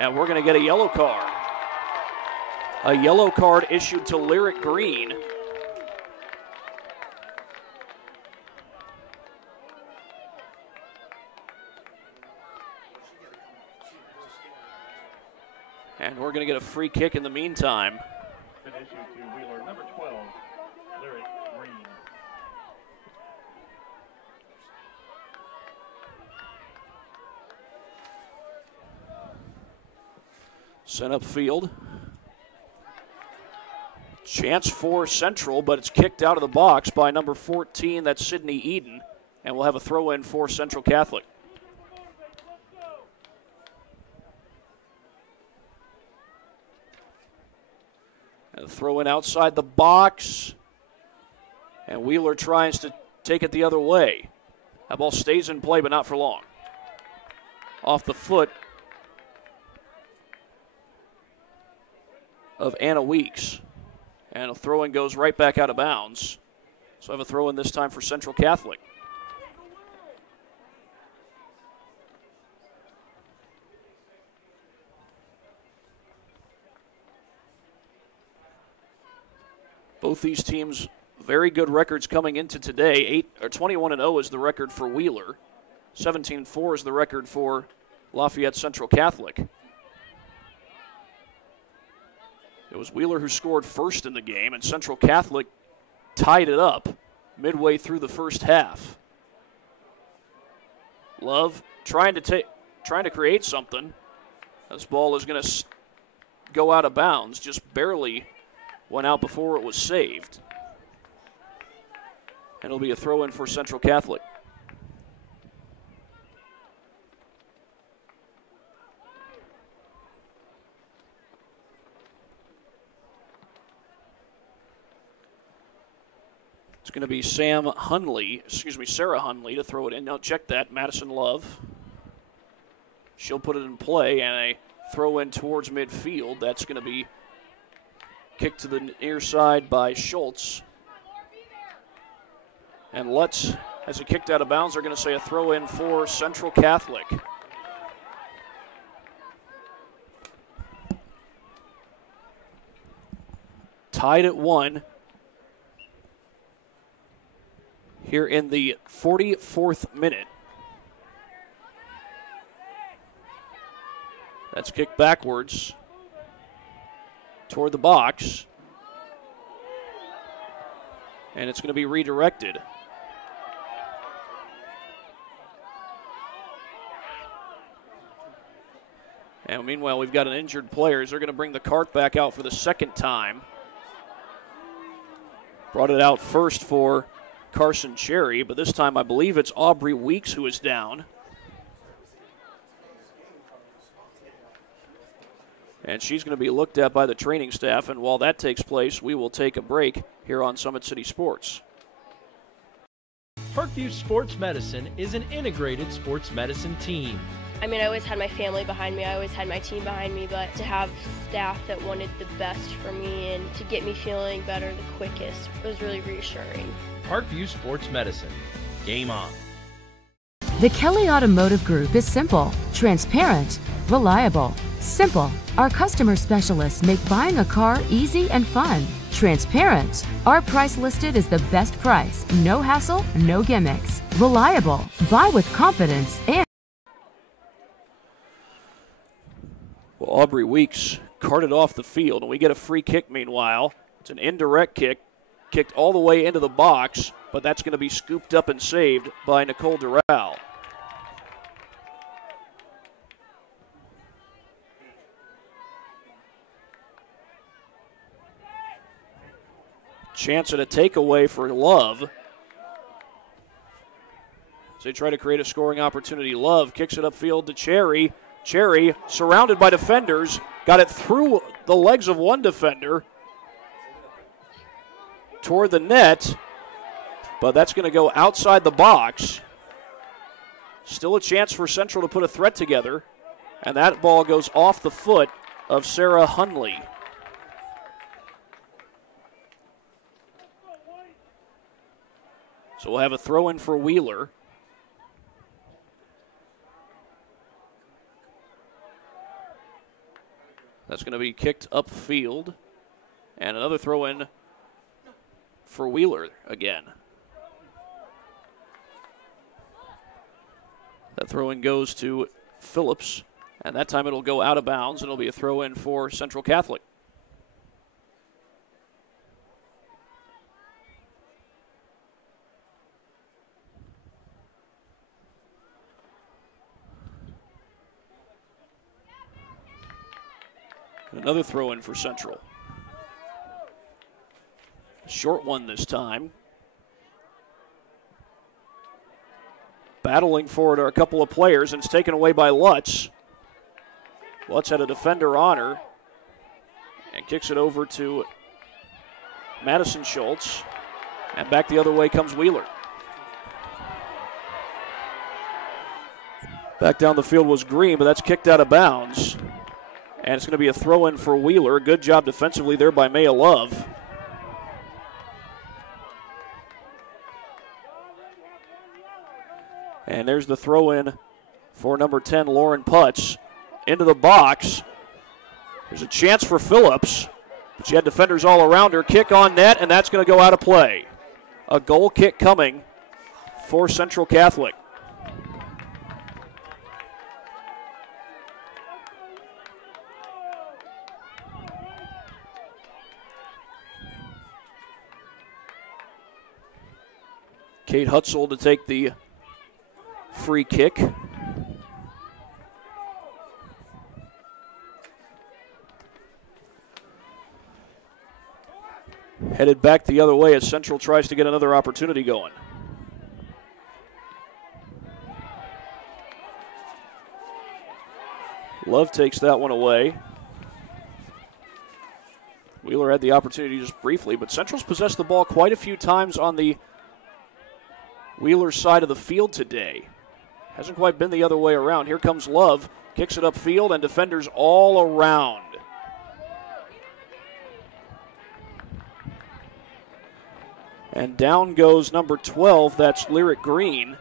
And we're going to get a yellow card. A yellow card issued to Lyric Green. And we're going to get a free kick in the meantime. Been issued to Wheeler, number 12, Lyric Green. Sent upfield. Chance for Central, but it's kicked out of the box by number 14, that's Sydney Eden. And we'll have a throw in for Central Catholic. And a throw in outside the box. And Wheeler tries to take it the other way. That ball stays in play, but not for long. Off the foot of Anna Weeks. And a throw-in goes right back out of bounds. So I have a throw-in this time for Central Catholic. Both these teams, very good records coming into today. 21-0 is the record for Wheeler. 17-4 is the record for Lafayette Central Catholic. It was Wheeler who scored first in the game, and Central Catholic tied it up midway through the first half. Love trying to create something. This ball is going to go out of bounds, just barely went out before it was saved. And it'll be a throw-in for Central Catholic. It's going to be Sarah Hunley to throw it in. Now check that, Madison Love. She'll put it in play, and a throw in towards midfield. That's going to be kicked to the near side by Schultz. And Lutz has it kicked out of bounds. They're going to say a throw in for Central Catholic. Tied at 1. Here in the 44th minute. That's kicked backwards toward the box. And it's going to be redirected. And meanwhile, we've got an injured player. They're going to bring the cart back out for the second time. Brought it out first for Carson Cherry, but this time I believe it's Aubrey Weeks who is down. And she's going to be looked at by the training staff, and while that takes place, we will take a break here on Summit City Sports. Parkview Sports Medicine is an integrated sports medicine team. I mean, I always had my family behind me, I always had my team behind me, but to have staff that wanted the best for me and to get me feeling better the quickest was really reassuring. Parkview Sports Medicine. Game on. The Kelly Automotive Group is simple, transparent, reliable. Simple. Our customer specialists make buying a car easy and fun. Transparent. Our price listed is the best price. No hassle, no gimmicks. Reliable. Buy with confidence and Well, Aubrey Weeks carted off the field, and we get a free kick meanwhile. It's an indirect kick, kicked all the way into the box, but that's going to be scooped up and saved by Nicole Doral. Chance at a takeaway for Love. As they try to create a scoring opportunity. Love kicks it upfield to Cherry. Cherry, surrounded by defenders, got it through the legs of one defender toward the net, but that's going to go outside the box. Still a chance for Central to put a threat together, and that ball goes off the foot of Sarah Hunley. So we'll have a throw-in for Wheeler. That's going to be kicked upfield. And another throw-in for Wheeler again. That throw-in goes to Phillips. And that time it'll go out of bounds, and it'll be a throw-in for Central Catholic. Another throw-in for Central. Short one this time. Battling for it are a couple of players, and it's taken away by Lutz. Lutz had a defender on her and kicks it over to Madison Schultz. And back the other way comes Wheeler. Back down the field was Green, but that's kicked out of bounds. And it's going to be a throw-in for Wheeler. Good job defensively there by Maya Love. And there's the throw-in for number 10, Lauren Putz. Into the box. There's a chance for Phillips. But she had defenders all around her. Kick on net, and that's going to go out of play. A goal kick coming for Central Catholic. Kate Hutzel to take the free kick. Headed back the other way as Central tries to get another opportunity going. Love takes that one away. Wheeler had the opportunity just briefly, but Central's possessed the ball quite a few times on the Wheeler's side of the field today. Hasn't quite been the other way around. Here comes Love, kicks it upfield, and defenders all around. And down goes number 12, that's Lyric Green.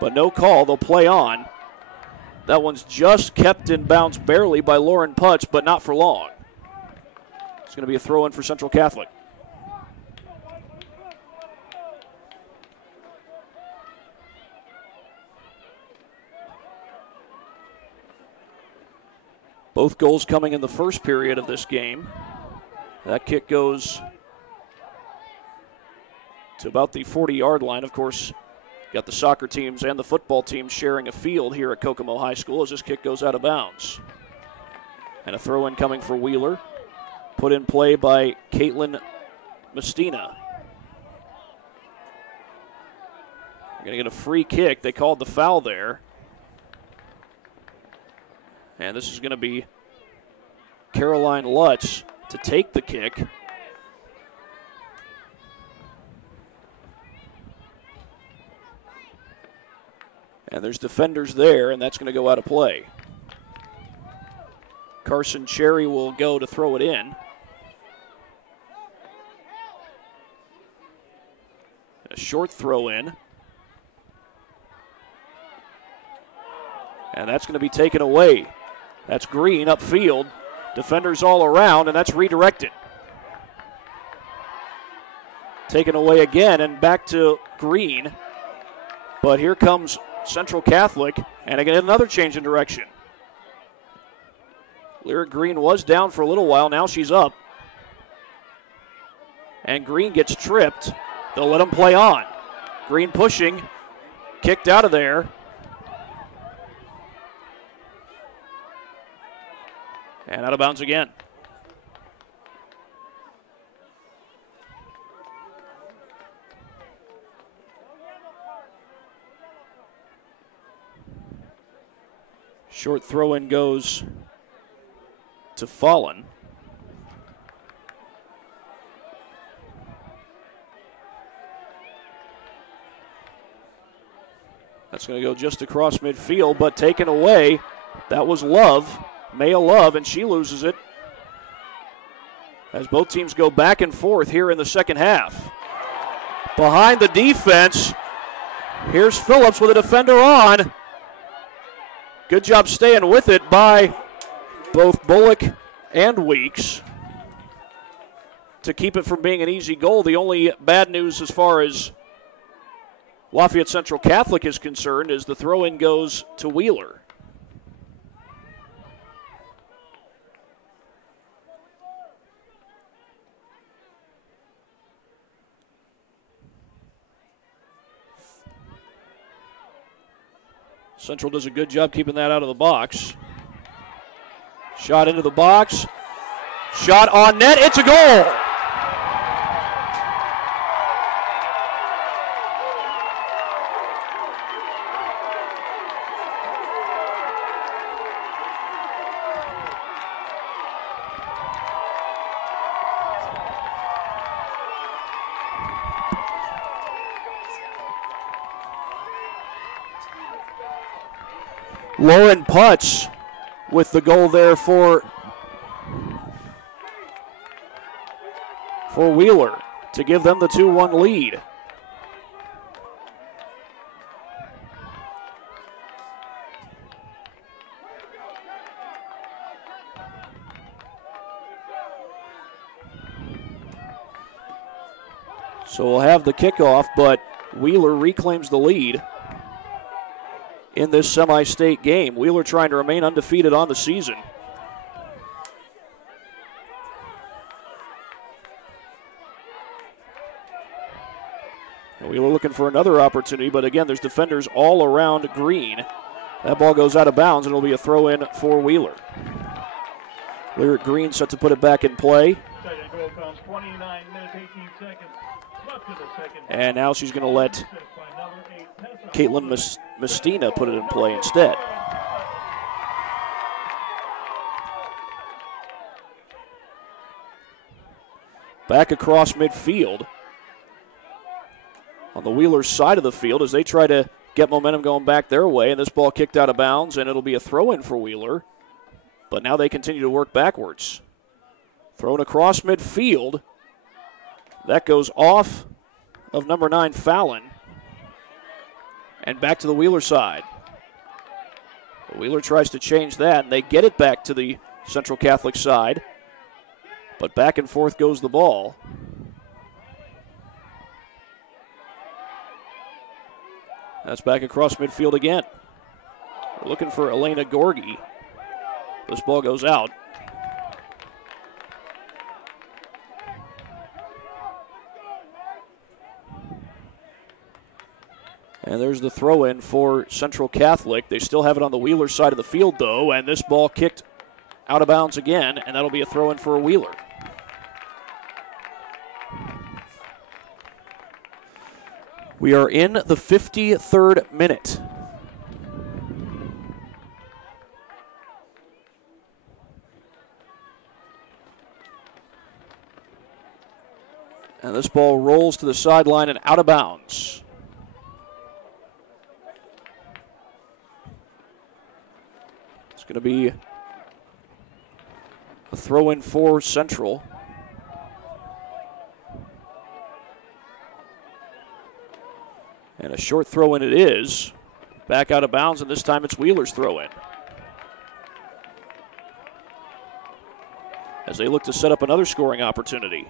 But no call, they'll play on. That one's just kept in bounds barely by Lauren Putz, but not for long. It's going to be a throw-in for Central Catholic. Both goals coming in the first period of this game. That kick goes to about the 40-yard line. Of course, got the soccer teams and the football teams sharing a field here at Kokomo High School as this kick goes out of bounds. And a throw-in coming for Wheeler. Put in play by Caitlin Mestina. We're going to get a free kick. They called the foul there. And this is going to be Caroline Lutz to take the kick. And there's defenders there, and that's going to go out of play. Carson Cherry will go to throw it in. A short throw in. And that's going to be taken away. That's Green upfield. Defenders all around, and that's redirected. Taken away again, and back to Green. But here comes Central Catholic, and again another change in direction. Lyric Green was down for a little while. Now she's up. And Green gets tripped. They'll let him play on. Green pushing. Kicked out of there. And out of bounds again. Short throw-in goes to Fallen. That's going to go just across midfield, but taken away. That was Love, Maya Love, and she loses it. As both teams go back and forth here in the second half. Behind the defense, here's Phillips with a defender on. Good job staying with it by both Bullock and Weeks to keep it from being an easy goal. The only bad news as far as Lafayette Central Catholic is concerned is the throw-in goes to Wheeler. Central does a good job keeping that out of the box. Shot into the box. Shot on net. It's a goal. Lauren Putz with the goal there for Wheeler to give them the 2-1 lead. So we'll have the kickoff, but Wheeler reclaims the lead in this semi-state game. Wheeler trying to remain undefeated on the season. Wheeler looking for another opportunity, but again, there's defenders all around Green. That ball goes out of bounds, and it'll be a throw-in for Wheeler. Lyric Green set to put it back in play. Second goal comes 29 minutes, 18 seconds. Left to the second. And now she's going to let Caitlin Mestina put it in play instead. Back across midfield on the Wheeler side of the field as they try to get momentum going back their way, and this ball kicked out of bounds, and it'll be a throw-in for Wheeler. But now they continue to work backwards. Thrown across midfield. That goes off of number 9, Fallon. And back to the Wheeler side. Wheeler tries to change that, and they get it back to the Central Catholic side. But back and forth goes the ball. That's back across midfield again. We're looking for Elena Gorgie. This ball goes out. And there's the throw-in for Central Catholic. They still have it on the Wheeler side of the field, though, and this ball kicked out of bounds again, and that'll be a throw-in for a Wheeler. We are in the 53rd minute. And this ball rolls to the sideline and out of bounds. It's going to be a throw-in for Central. And a short throw-in it is. Back out of bounds, and this time it's Wheeler's throw-in. As they look to set up another scoring opportunity.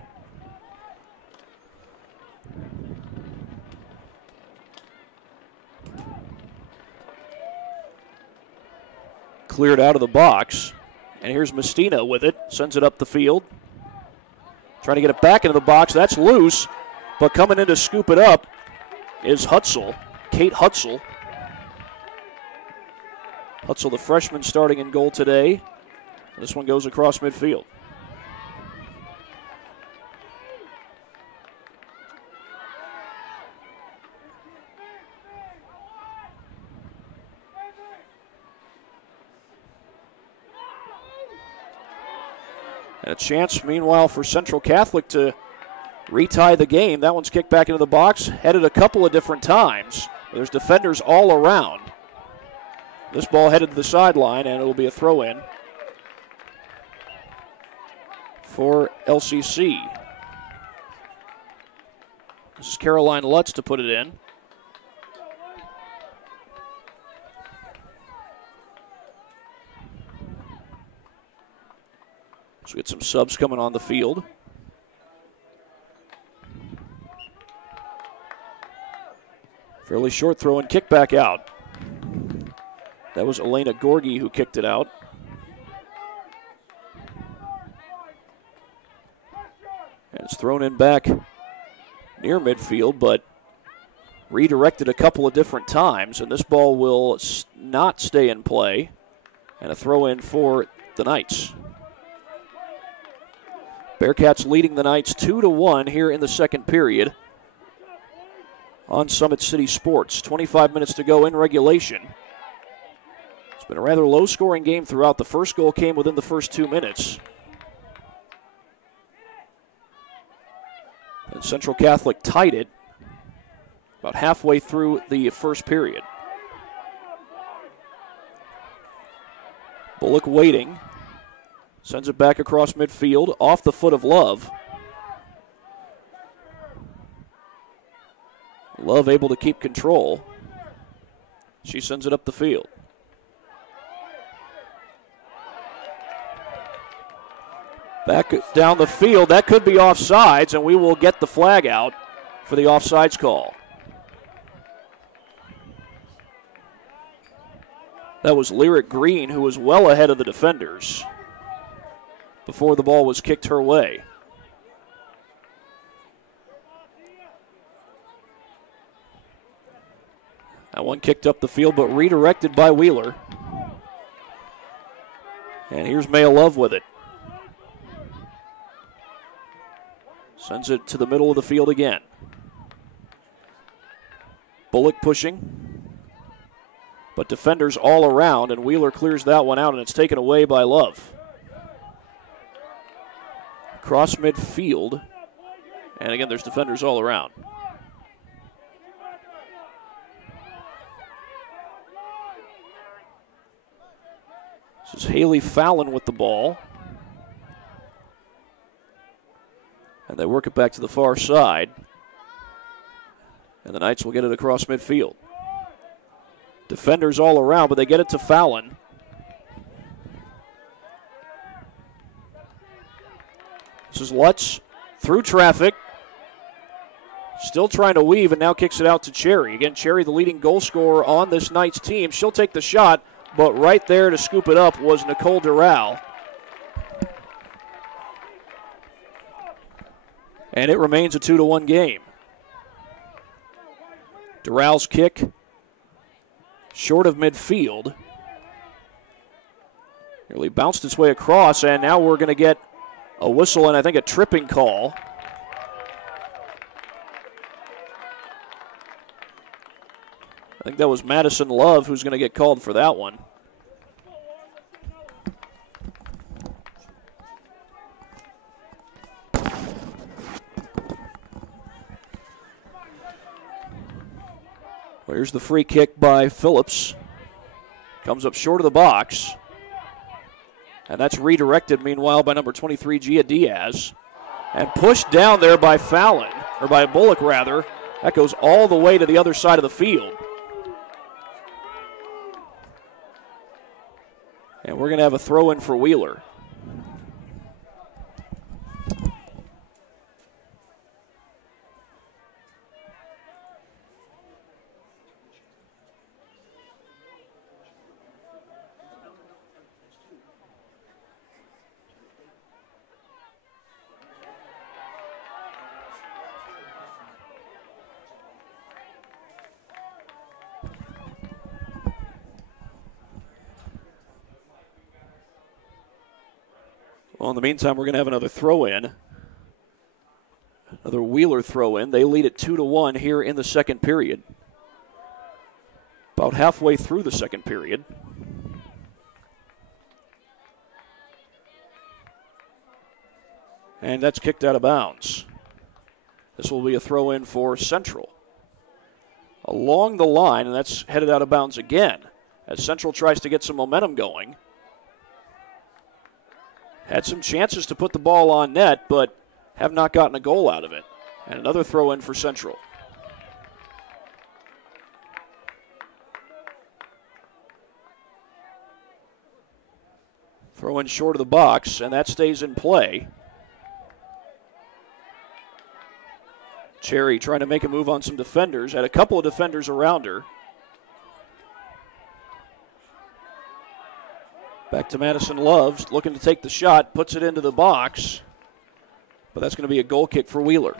Cleared out of the box. And here's Mestina with it. Sends it up the field. Trying to get it back into the box. That's loose. But coming in to scoop it up is Hutzel, Kate Hutzel. Hutzel, the freshman, starting in goal today. This one goes across midfield. And a chance, meanwhile, for Central Catholic to retie the game. That one's kicked back into the box, headed a couple of different times. There's defenders all around. This ball headed to the sideline, and it'll be a throw-in for LCC. This is Caroline Lutz to put it in. So we get some subs coming on the field. Fairly short throw and kick back out. That was Elena Gorgie who kicked it out. And it's thrown in back near midfield, but redirected a couple of different times, and this ball will not stay in play. And a throw in for the Knights. Bearcats leading the Knights 2-1 here in the second period on Summit City Sports. 25 minutes to go in regulation. It's been a rather low-scoring game throughout. The first goal came within the first 2 minutes. And Central Catholic tied it about halfway through the first period. Bullock waiting. Sends it back across midfield, off the foot of Love. Love able to keep control. She sends it up the field. Back down the field, that could be offsides, and we will get the flag out for the offsides call. That was Lyric Green, who was well ahead of the defenders before the ball was kicked her way. That one kicked up the field, but redirected by Wheeler. And here's Maya Love with it. Sends it to the middle of the field again. Bullock pushing. But defenders all around, and Wheeler clears that one out, and it's taken away by Love. Cross midfield. And again, there's defenders all around. This is Haley Fallon with the ball. And they work it back to the far side. And the Knights will get it across midfield. Defenders all around, but they get it to Fallon. This is Lutz through traffic. Still trying to weave, and now kicks it out to Cherry. Again, Cherry, the leading goal scorer on this Knights team. She'll take the shot. but right there to scoop it up was Nicole Doral. And it remains a 2-1 game. Doral's kick short of midfield. Nearly bounced its way across, and now we're going to get a whistle and I think a tripping call. I think that was Madison Love who's going to get called for that one. Well, here's the free kick by Phillips. Comes up short of the box. And that's redirected, meanwhile, by number 23, Gia Diaz. And pushed down there by Fallon, or by Bullock, rather. That goes all the way to the other side of the field. And we're going to have a throw-in for Wheeler. Well, in the meantime, we're going to have another throw-in. Another Wheeler throw-in. They lead it 2-1 here in the second period. About halfway through the second period. And that's kicked out of bounds. This will be a throw-in for Central. Along the line, and that's headed out of bounds again, as Central tries to get some momentum going. Had some chances to put the ball on net, but have not gotten a goal out of it. And another throw-in for Central. Throw in short of the box, and that stays in play. Cherry trying to make a move on some defenders. Had a couple of defenders around her. Back to Madison Love, looking to take the shot, puts it into the box. But that's going to be a goal kick for Wheeler.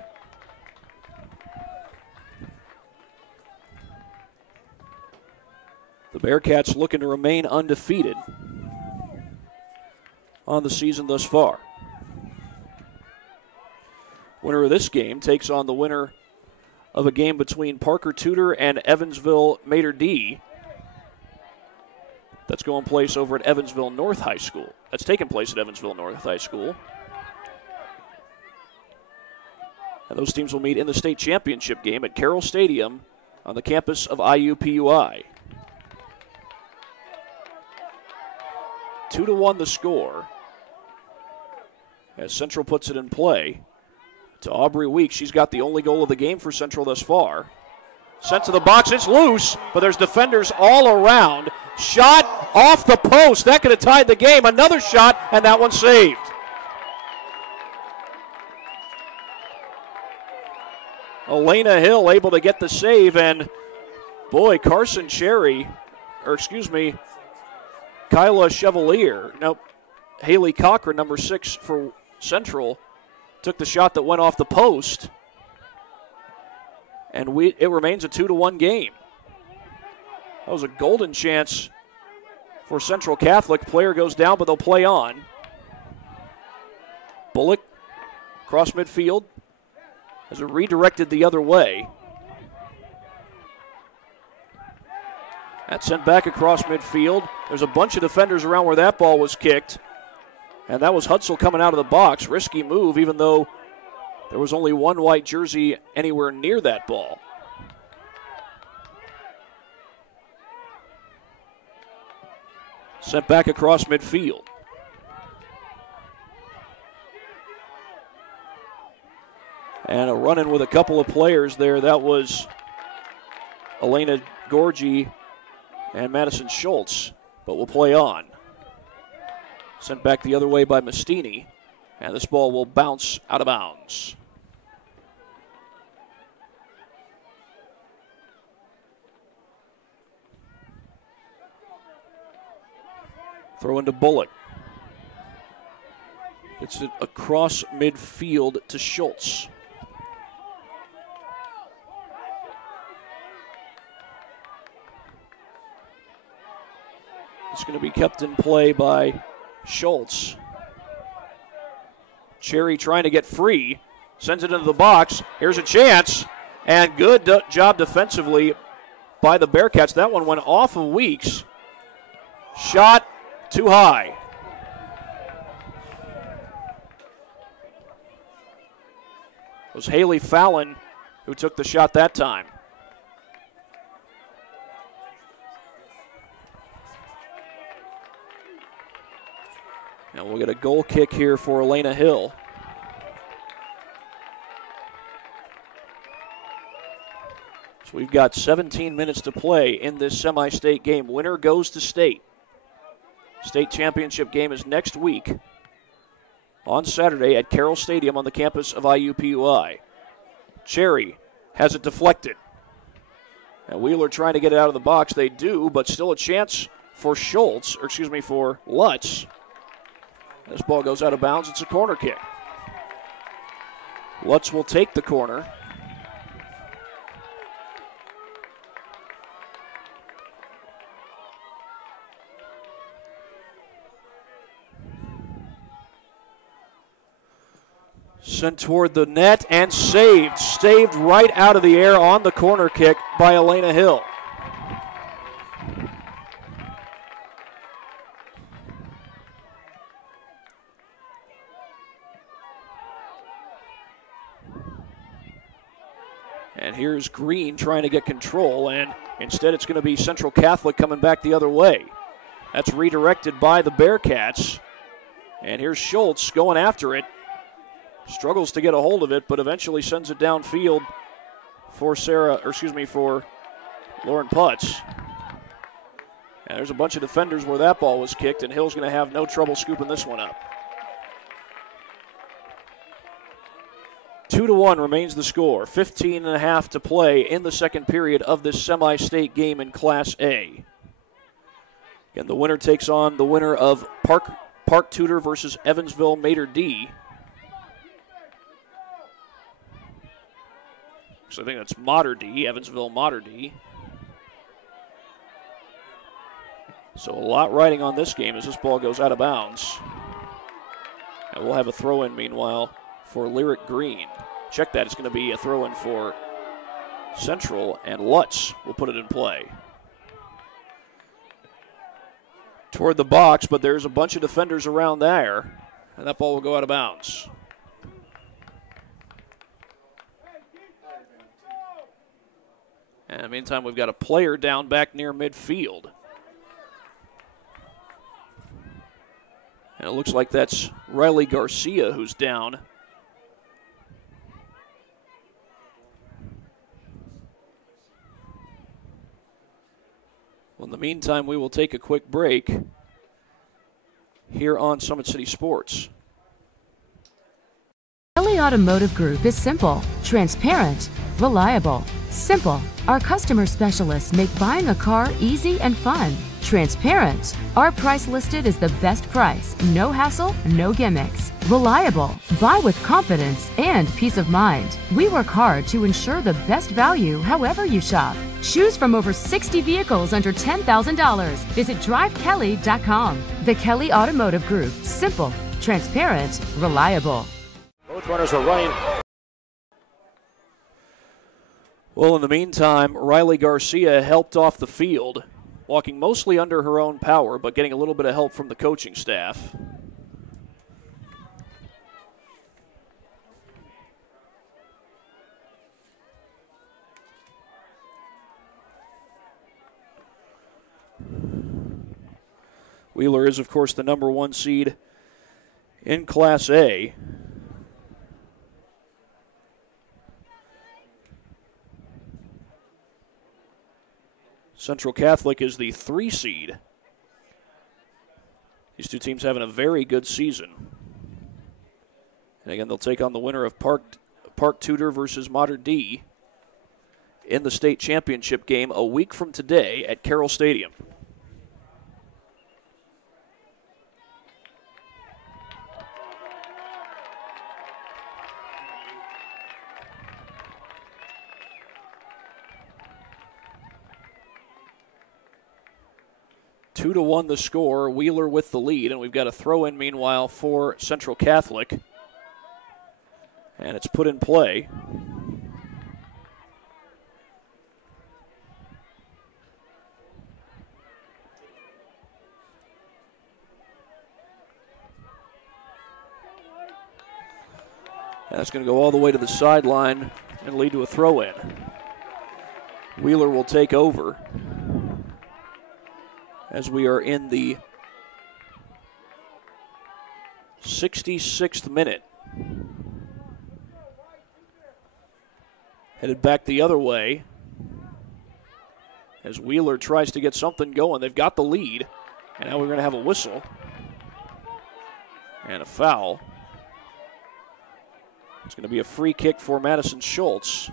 The Bearcats looking to remain undefeated on the season thus far. Winner of this game takes on the winner of a game between Parker Tudor and Evansville Mater D. That's going place over at Evansville North High School. That's taking place at Evansville North High School. And those teams will meet in the state championship game at Carroll Stadium on the campus of IUPUI. 2-1 the score as Central puts it in play to Aubrey Weeks. She's got the only goal of the game for Central thus far. Sent to the box, it's loose, but there's defenders all around. Shot off the post, that could have tied the game. Another shot, and that one saved. Elena Hill able to get the save, and boy, Kyla Chevalier, Haley Cochran, number 6 for Central, took the shot that went off the post. And it remains a 2-1 game. That was a golden chance for Central Catholic. Player goes down, but they'll play on. Bullock, cross midfield, as it redirected the other way. That's sent back across midfield. There's a bunch of defenders around where that ball was kicked. And that was Hutzel coming out of the box. Risky move, even though there was only one white jersey anywhere near that ball. Sent back across midfield. And a run-in with a couple of players there. That was Elena Gorgie and Madison Schultz, but will play on. Sent back the other way by Mastini, and this ball will bounce out of bounds. Throw into Bullock. Gets it across midfield to Schultz. It's going to be kept in play by Schultz. Cherry trying to get free. Sends it into the box. Here's a chance. And good job defensively by the Bearcats. That one went off of Weeks. Shot too high. It was Haley Fallon who took the shot that time. And we'll get a goal kick here for Elena Hill. So we've got 17 minutes to play in this semi-state game. Winner goes to state. State championship game is next week on Saturday at Carroll Stadium on the campus of IUPUI. Cherry has it deflected. And Wheeler trying to get it out of the box. They do, but still a chance for for Lutz. This ball goes out of bounds. It's a corner kick. Lutz will take the corner. Sent toward the net and saved. Saved right out of the air on the corner kick by Elena Hill. And here's Green trying to get control, and instead it's going to be Central Catholic coming back the other way. That's redirected by the Bearcats. And here's Schultz going after it. Struggles to get a hold of it, but eventually sends it downfield for for Lauren Putz. And there's a bunch of defenders where that ball was kicked, and Hill's going to have no trouble scooping this one up. 2-1 remains the score. 15.5 to play in the second period of this semi-state game in Class A. Again, the winner takes on the winner of Park Tudor versus Evansville Mater D. So I think that's Mater D, Evansville Mater D. So a lot riding on this game as this ball goes out of bounds. And we'll have a throw-in meanwhile for Lyric Green. Check that, it's going to be a throw-in for Central, and Lutz will put it in play. Toward the box, but there's a bunch of defenders around there, and that ball will go out of bounds. And in the meantime, we've got a player down back near midfield. And it looks like that's Riley Garcia who's down. Well, in the meantime, we will take a quick break here on Summit City Sports. Kelly Automotive Group is simple, transparent, reliable. Simple. Our customer specialists make buying a car easy and fun. Transparent. Our price listed is the best price. No hassle, no gimmicks. Reliable. Buy with confidence and peace of mind. We work hard to ensure the best value however you shop. Choose from over 60 vehicles under $10,000. Visit drivekelly.com. The Kelly Automotive Group. Simple, transparent, reliable. Both runners are running. Well, in the meantime, Riley Garcia helped off the field, walking mostly under her own power, but getting a little bit of help from the coaching staff. Wheeler is, of course, the number 1 seed in Class A. Central Catholic is the 3 seed. These two teams having a very good season. And again, they'll take on the winner of Park Tudor versus Mater D in the state championship game a week from today at Carroll Stadium. 2-1 the score. Wheeler with the lead, and we've got a throw-in meanwhile for Central Catholic. And it's put in play. And that's going to go all the way to the sideline and lead to a throw-in. Wheeler will take over as we are in the 66th minute. Headed back the other way as Wheeler tries to get something going. They've got the lead, and now we're going to have a whistle and a foul. It's going to be a free kick for Madison Schultz.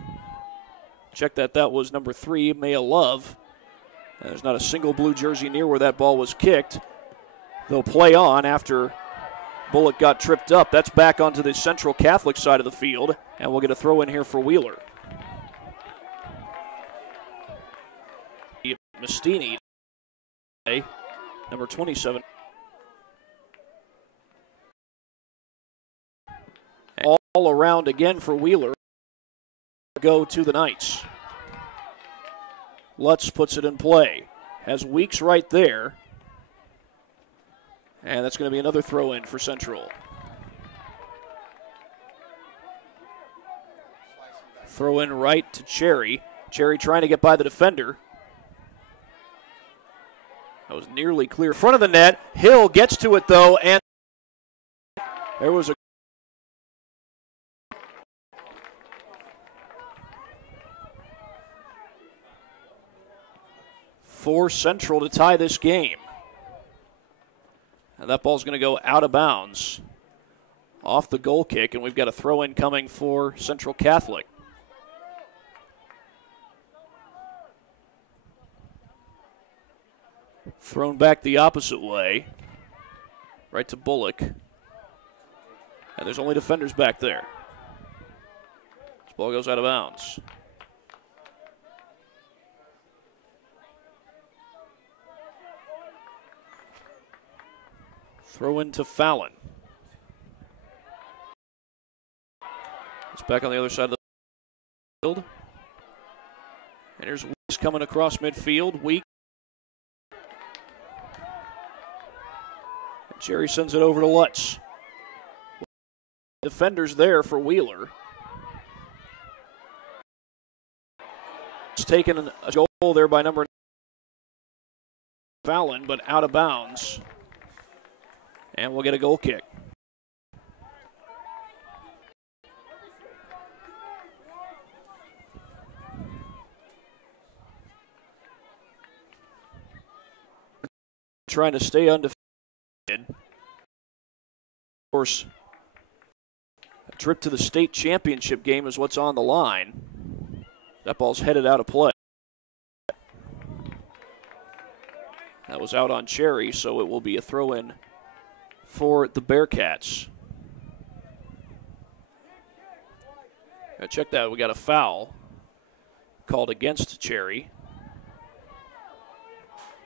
Check that was number 3, Maya Love. And there's not a single blue jersey near where that ball was kicked. They'll play on after Bullock got tripped up. That's back onto the Central Catholic side of the field, and we'll get a throw in here for Wheeler. Mastini, number 27. All around again for Wheeler. Go to the Knights. Lutz puts it in play. Has Weeks right there. And that's going to be another throw in for Central. Throw in right to Cherry. Cherry trying to get by the defender. That was nearly clear. Front of the net. Hill gets to it though, and there was a for Central to tie this game. And that ball's going to go out of bounds off the goal kick, and we've got a throw-in coming for Central Catholic. Thrown back the opposite way, right to Bullock. And there's only defenders back there. This ball goes out of bounds. Throw in to Fallon. It's back on the other side of the field. And here's Weeks coming across midfield. Weeks. And Jerry sends it over to Lutz. Defenders there for Wheeler. It's taken a goal there by number 9, Fallon, but out of bounds. And we'll get a goal kick. Trying to stay undefeated. Of course, a trip to the state championship game is what's on the line. That ball's headed out of play. That was out on Cherry, so it will be a throw-in for the Bearcats. Now check that, we got a foul called against Cherry.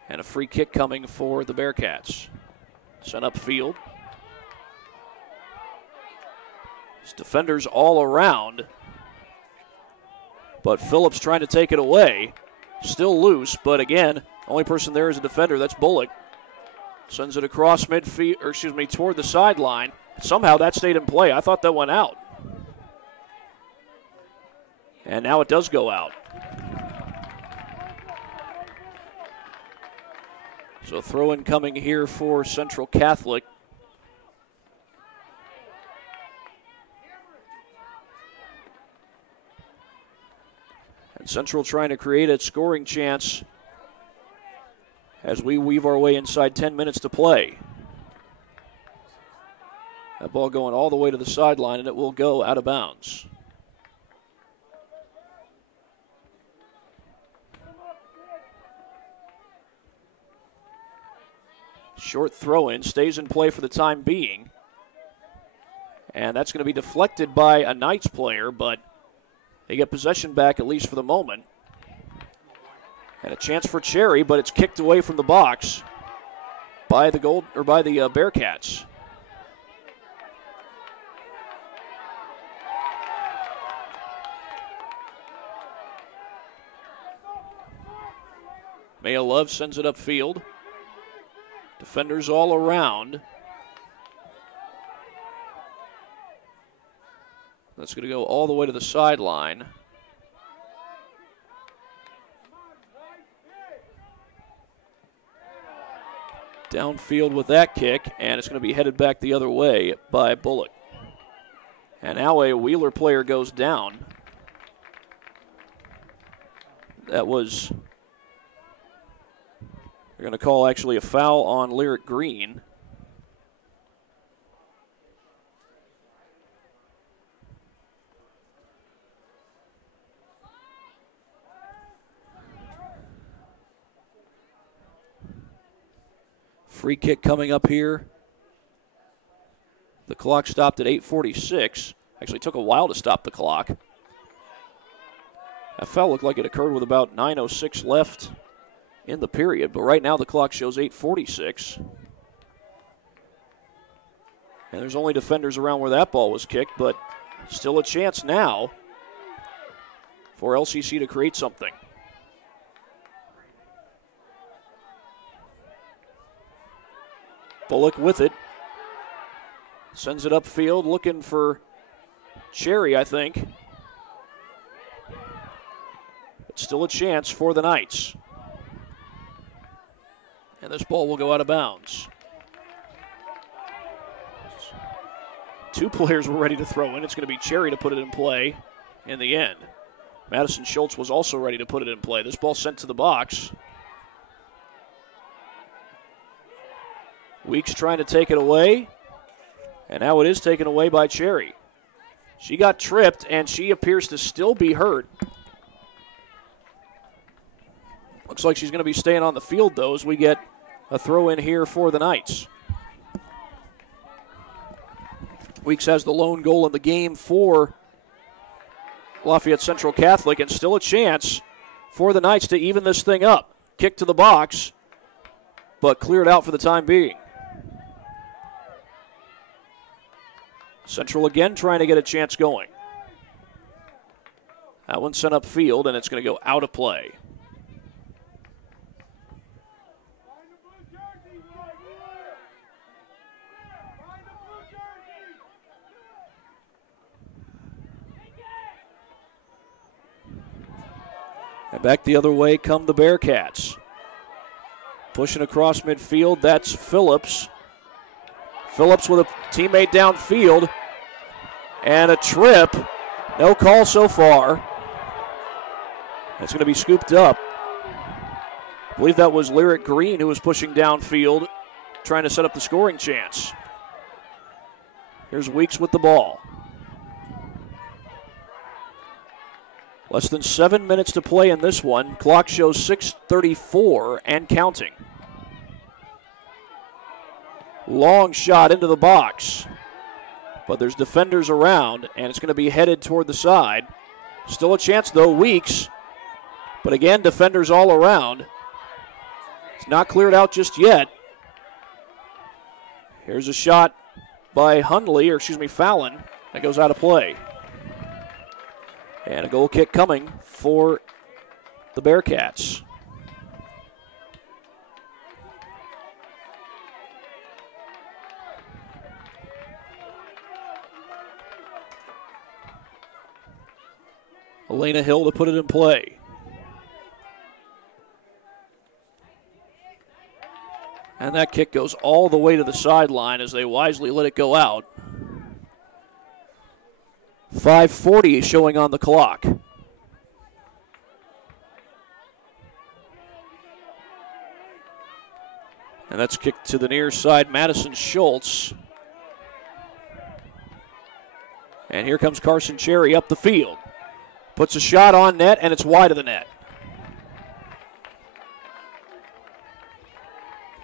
And a free kick coming for the Bearcats. Sent upfield. There's defenders all around. But Phillips trying to take it away. Still loose, but again, only person there is a defender, that's Bullock. Sends it across midfield, or excuse me, toward the sideline. Somehow that stayed in play. I thought that went out. And now it does go out. So throw-in coming here for Central Catholic. And Central trying to create a scoring chance as we weave our way inside 10 minutes to play. That ball going all the way to the sideline, and it will go out of bounds. Short throw-in, stays in play for the time being. And that's going to be deflected by a Knights player, but they get possession back at least for the moment. And a chance for Cherry, but it's kicked away from the box. by the Bearcats. Maya Love sends it upfield. Defenders all around. That's going to go all the way to the sideline. Downfield with that kick, and it's going to be headed back the other way by Bullock. And now a Wheeler player goes down. That was, they're going to call actually a foul on Lyric Green. Free kick coming up here. The clock stopped at 8:46. Actually took a while to stop the clock. That foul looked like it occurred with about 9:06 left in the period, but right now the clock shows 8:46. And there's only defenders around where that ball was kicked, but still a chance now for LCC to create something. Bullock with it. Sends it upfield, looking for Cherry, I think. But still a chance for the Knights. And this ball will go out of bounds. Two players were ready to throw in. It's going to be Cherry to put it in play in the end. Madison Schultz was also ready to put it in play. This ball sent to the box. Weeks trying to take it away, and now it is taken away by Cherry. She got tripped, and she appears to still be hurt. Looks like she's going to be staying on the field, though, as we get a throw in here for the Knights. Weeks has the lone goal in the game for Lafayette Central Catholic, and still a chance for the Knights to even this thing up. Kick to the box, but cleared out for the time being. Central again trying to get a chance going. That one sent upfield, and it's going to go out of play. And back the other way come the Bearcats. Pushing across midfield, that's Phillips. Phillips with a teammate downfield. And a trip. No call so far. It's going to be scooped up. I believe that was Lyric Green who was pushing downfield, trying to set up the scoring chance. Here's Weeks with the ball. Less than 7 minutes to play in this one. Clock shows 6:34 and counting. Long shot into the box. But there's defenders around, and it's going to be headed toward the side. Still a chance, though, Weeks. But again, defenders all around. It's not cleared out just yet. Here's a shot by Fallon. That goes out of play. And a goal kick coming for the Bearcats. Elena Hill to put it in play. And that kick goes all the way to the sideline as they wisely let it go out. 5:40 showing on the clock. And that's kicked to the near side, Madison Schultz. And here comes Carson Cherry up the field. Puts a shot on net, and it's wide of the net.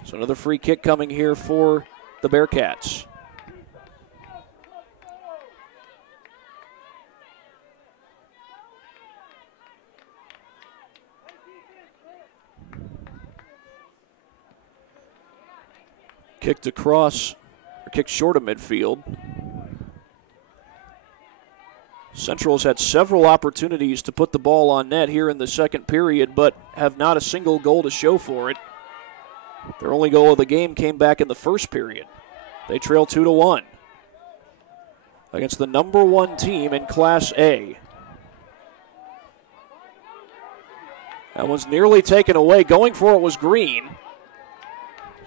So another free kick coming here for the Bearcats. Kicked across, or kicked short of midfield. Central has had several opportunities to put the ball on net here in the second period, but have not a single goal to show for it. Their only goal of the game came back in the first period. They trail 2-1 against the number 1 team in Class A. That one's nearly taken away. Going for it was Green.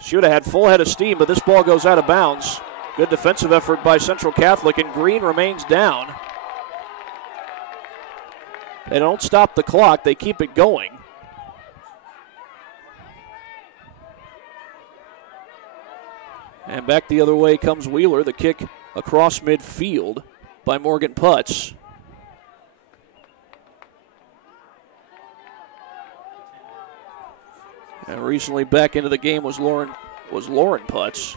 She would have had full head of steam, but this ball goes out of bounds. Good defensive effort by Central Catholic, and Green remains down. They don't stop the clock. They keep it going. And back the other way comes Wheeler. The kick across midfield by Morgan Putz. And recently back into the game was Lauren Putz.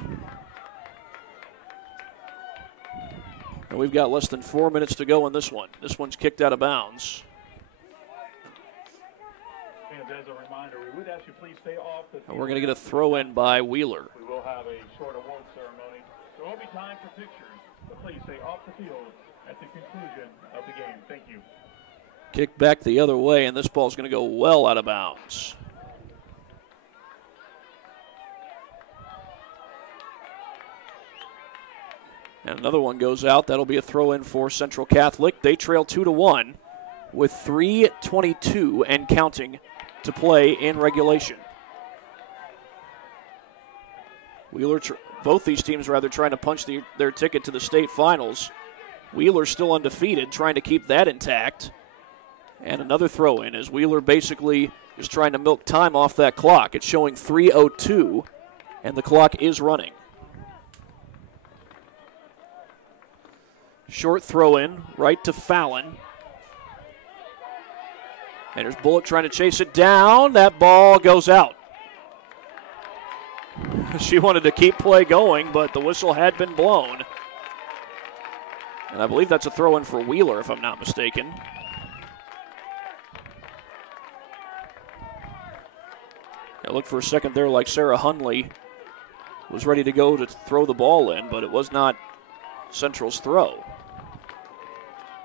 And we've got less than 4 minutes to go in this one. This one's kicked out of bounds. As a reminder, we would ask you please stay off the field. And we're going to get a throw in by Wheeler. We will have a short award ceremony. There will be time for pictures, but please stay off the field at the conclusion of the game. Thank you. Kick back the other way, and this ball's going to go well out of bounds. And another one goes out. That'll be a throw in for Central Catholic. They trail 2-1 with 3:22 and counting to play in regulation. Wheeler, both these teams rather trying to punch their ticket to the state finals. Wheeler still undefeated, trying to keep that intact. And another throw in as Wheeler basically is trying to milk time off that clock. It's showing 3:02 and the clock is running. Short throw in, right to Fallon. And there's Bullock trying to chase it down. That ball goes out. She wanted to keep play going, but the whistle had been blown. And I believe that's a throw in for Wheeler, if I'm not mistaken. I looked for a second there like Sarah Hunley was ready to go to throw the ball in, but it was not Central's throw.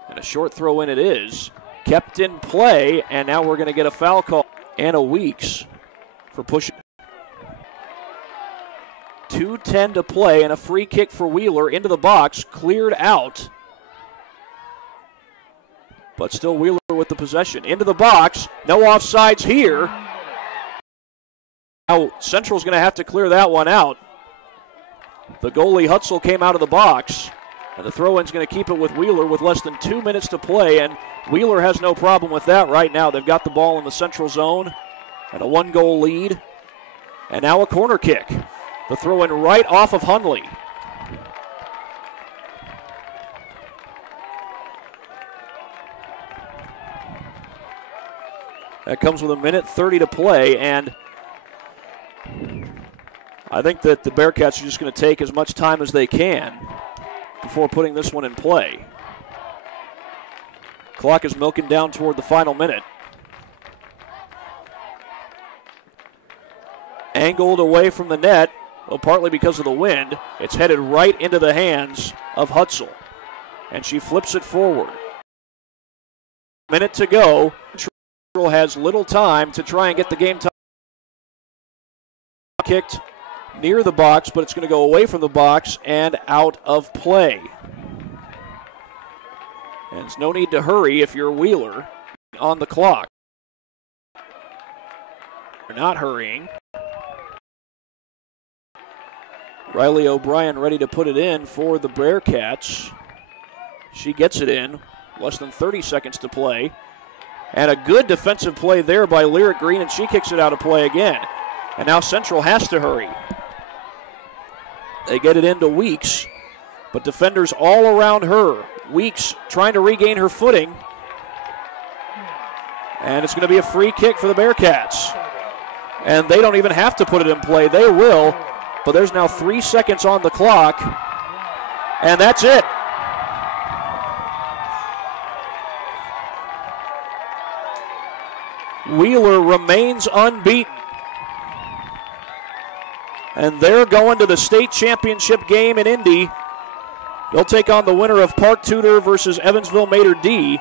And a short throw in it is. Kept in play, and now we're going to get a foul call. Anna Weeks for pushing. 2:10 to play, and a free kick for Wheeler into the box, cleared out. But still Wheeler with the possession. Into the box, no offsides here. Now Central's going to have to clear that one out. The goalie Hutzel came out of the box. And the throw-in's going to keep it with Wheeler with less than 2 minutes to play, and Wheeler has no problem with that right now. They've got the ball in the Central zone and a 1-goal lead. And now a corner kick. The throw-in right off of Hunley. That comes with 1:30 to play, and I think that the Bearcats are just going to take as much time as they can before putting this one in play. Clock is milking down toward the final minute. Angled away from the net, well, partly because of the wind. It's headed right into the hands of Hutzel, and she flips it forward. Minute to go. Central has little time to try and get the game time. Kicked near the box, but it's going to go away from the box and out of play. And there's no need to hurry if you're Wheeler on the clock. You're not hurrying. Riley O'Brien ready to put it in for the Bearcats. She gets it in. Less than 30 seconds to play. And a good defensive play there by Lyric Green, and she kicks it out of play again. And now Central has to hurry. They get it into Weeks, but defenders all around her. Weeks trying to regain her footing. And it's going to be a free kick for the Bearcats. And they don't even have to put it in play. They will, but there's now 3 seconds on the clock. And that's it. Wheeler remains unbeaten. And they're going to the state championship game in Indy. They'll take on the winner of Park Tudor versus Evansville Mater D.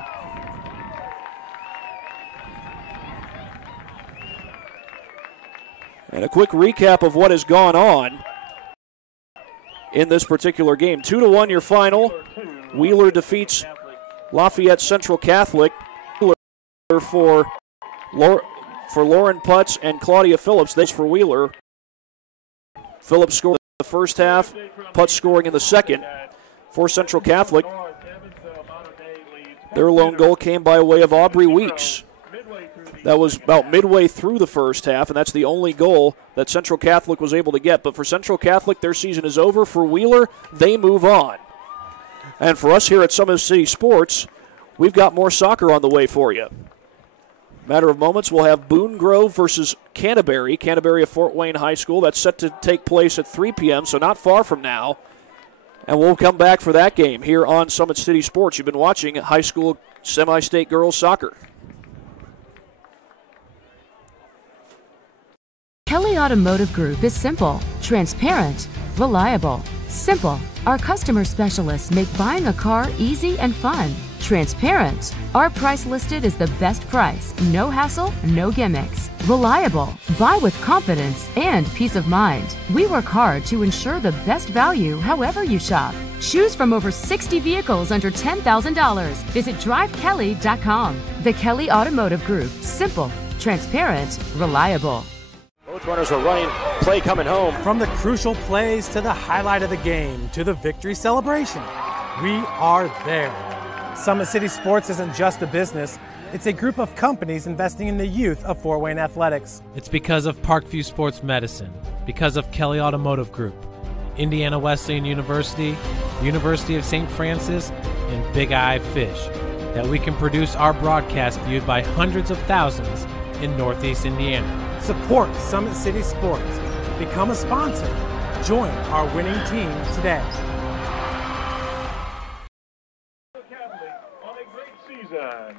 And a quick recap of what has gone on in this particular game. 2-1 your final. Wheeler defeats Lafayette Central Catholic. For Lauren Putz and Claudia Phillips. This for Wheeler. Phillips scored in the first half, Putz scoring in the second. For Central Catholic, their lone goal came by way of Aubrey Weeks. That was about midway through the first half, and that's the only goal that Central Catholic was able to get. But for Central Catholic, their season is over. For Wheeler, they move on. And for us here at Summit City Sports, we've got more soccer on the way for you. Matter of moments, we'll have Boone Grove versus Canterbury. Canterbury of Fort Wayne High School. That's set to take place at 3 p.m., so not far from now. And we'll come back for that game here on Summit City Sports. You've been watching high school semi-state girls soccer. Kelly Automotive Group is simple, transparent, reliable. Simple. Our customer specialists make buying a car easy and fun. Transparent. Our price listed is the best price. No hassle, no gimmicks. Reliable. Buy with confidence and peace of mind. We work hard to ensure the best value however you shop. Choose from over 60 vehicles under $10,000. Visit drivekelly.com. The Kelly Automotive Group. Simple, transparent, reliable. Both runners are running, play coming home. From the crucial plays to the highlight of the game to the victory celebration, we are there. Summit City Sports isn't just a business, it's a group of companies investing in the youth of Fort Wayne athletics. It's because of Parkview Sports Medicine, because of Kelly Automotive Group, Indiana Wesleyan University, University of St. Francis, and Big Eye Fish, that we can produce our broadcast viewed by hundreds of thousands in Northeast Indiana. Support Summit City Sports. Become a sponsor. Join our winning team today. On a great season.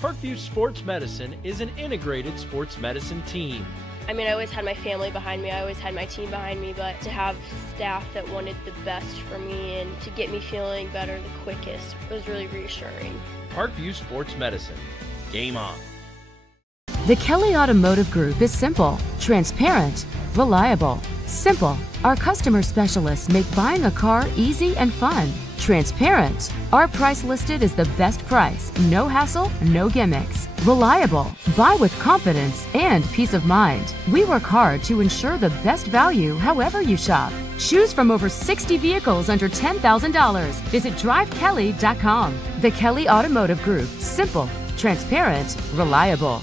Parkview Sports Medicine is an integrated sports medicine team. I mean, I always had my family behind me, I always had my team behind me, but to have staff that wanted the best for me and to get me feeling better the quickest was really reassuring. Parkview Sports Medicine. Game on. The Kelly Automotive Group is simple, transparent, reliable. Simple. Our customer specialists make buying a car easy and fun. Transparent. Our price listed is the best price. No hassle, no gimmicks. Reliable. Buy with confidence and peace of mind. We work hard to ensure the best value however you shop. Choose from over 60 vehicles under $10,000. Visit drivekelly.com. The Kelly Automotive Group. Simple, transparent, reliable.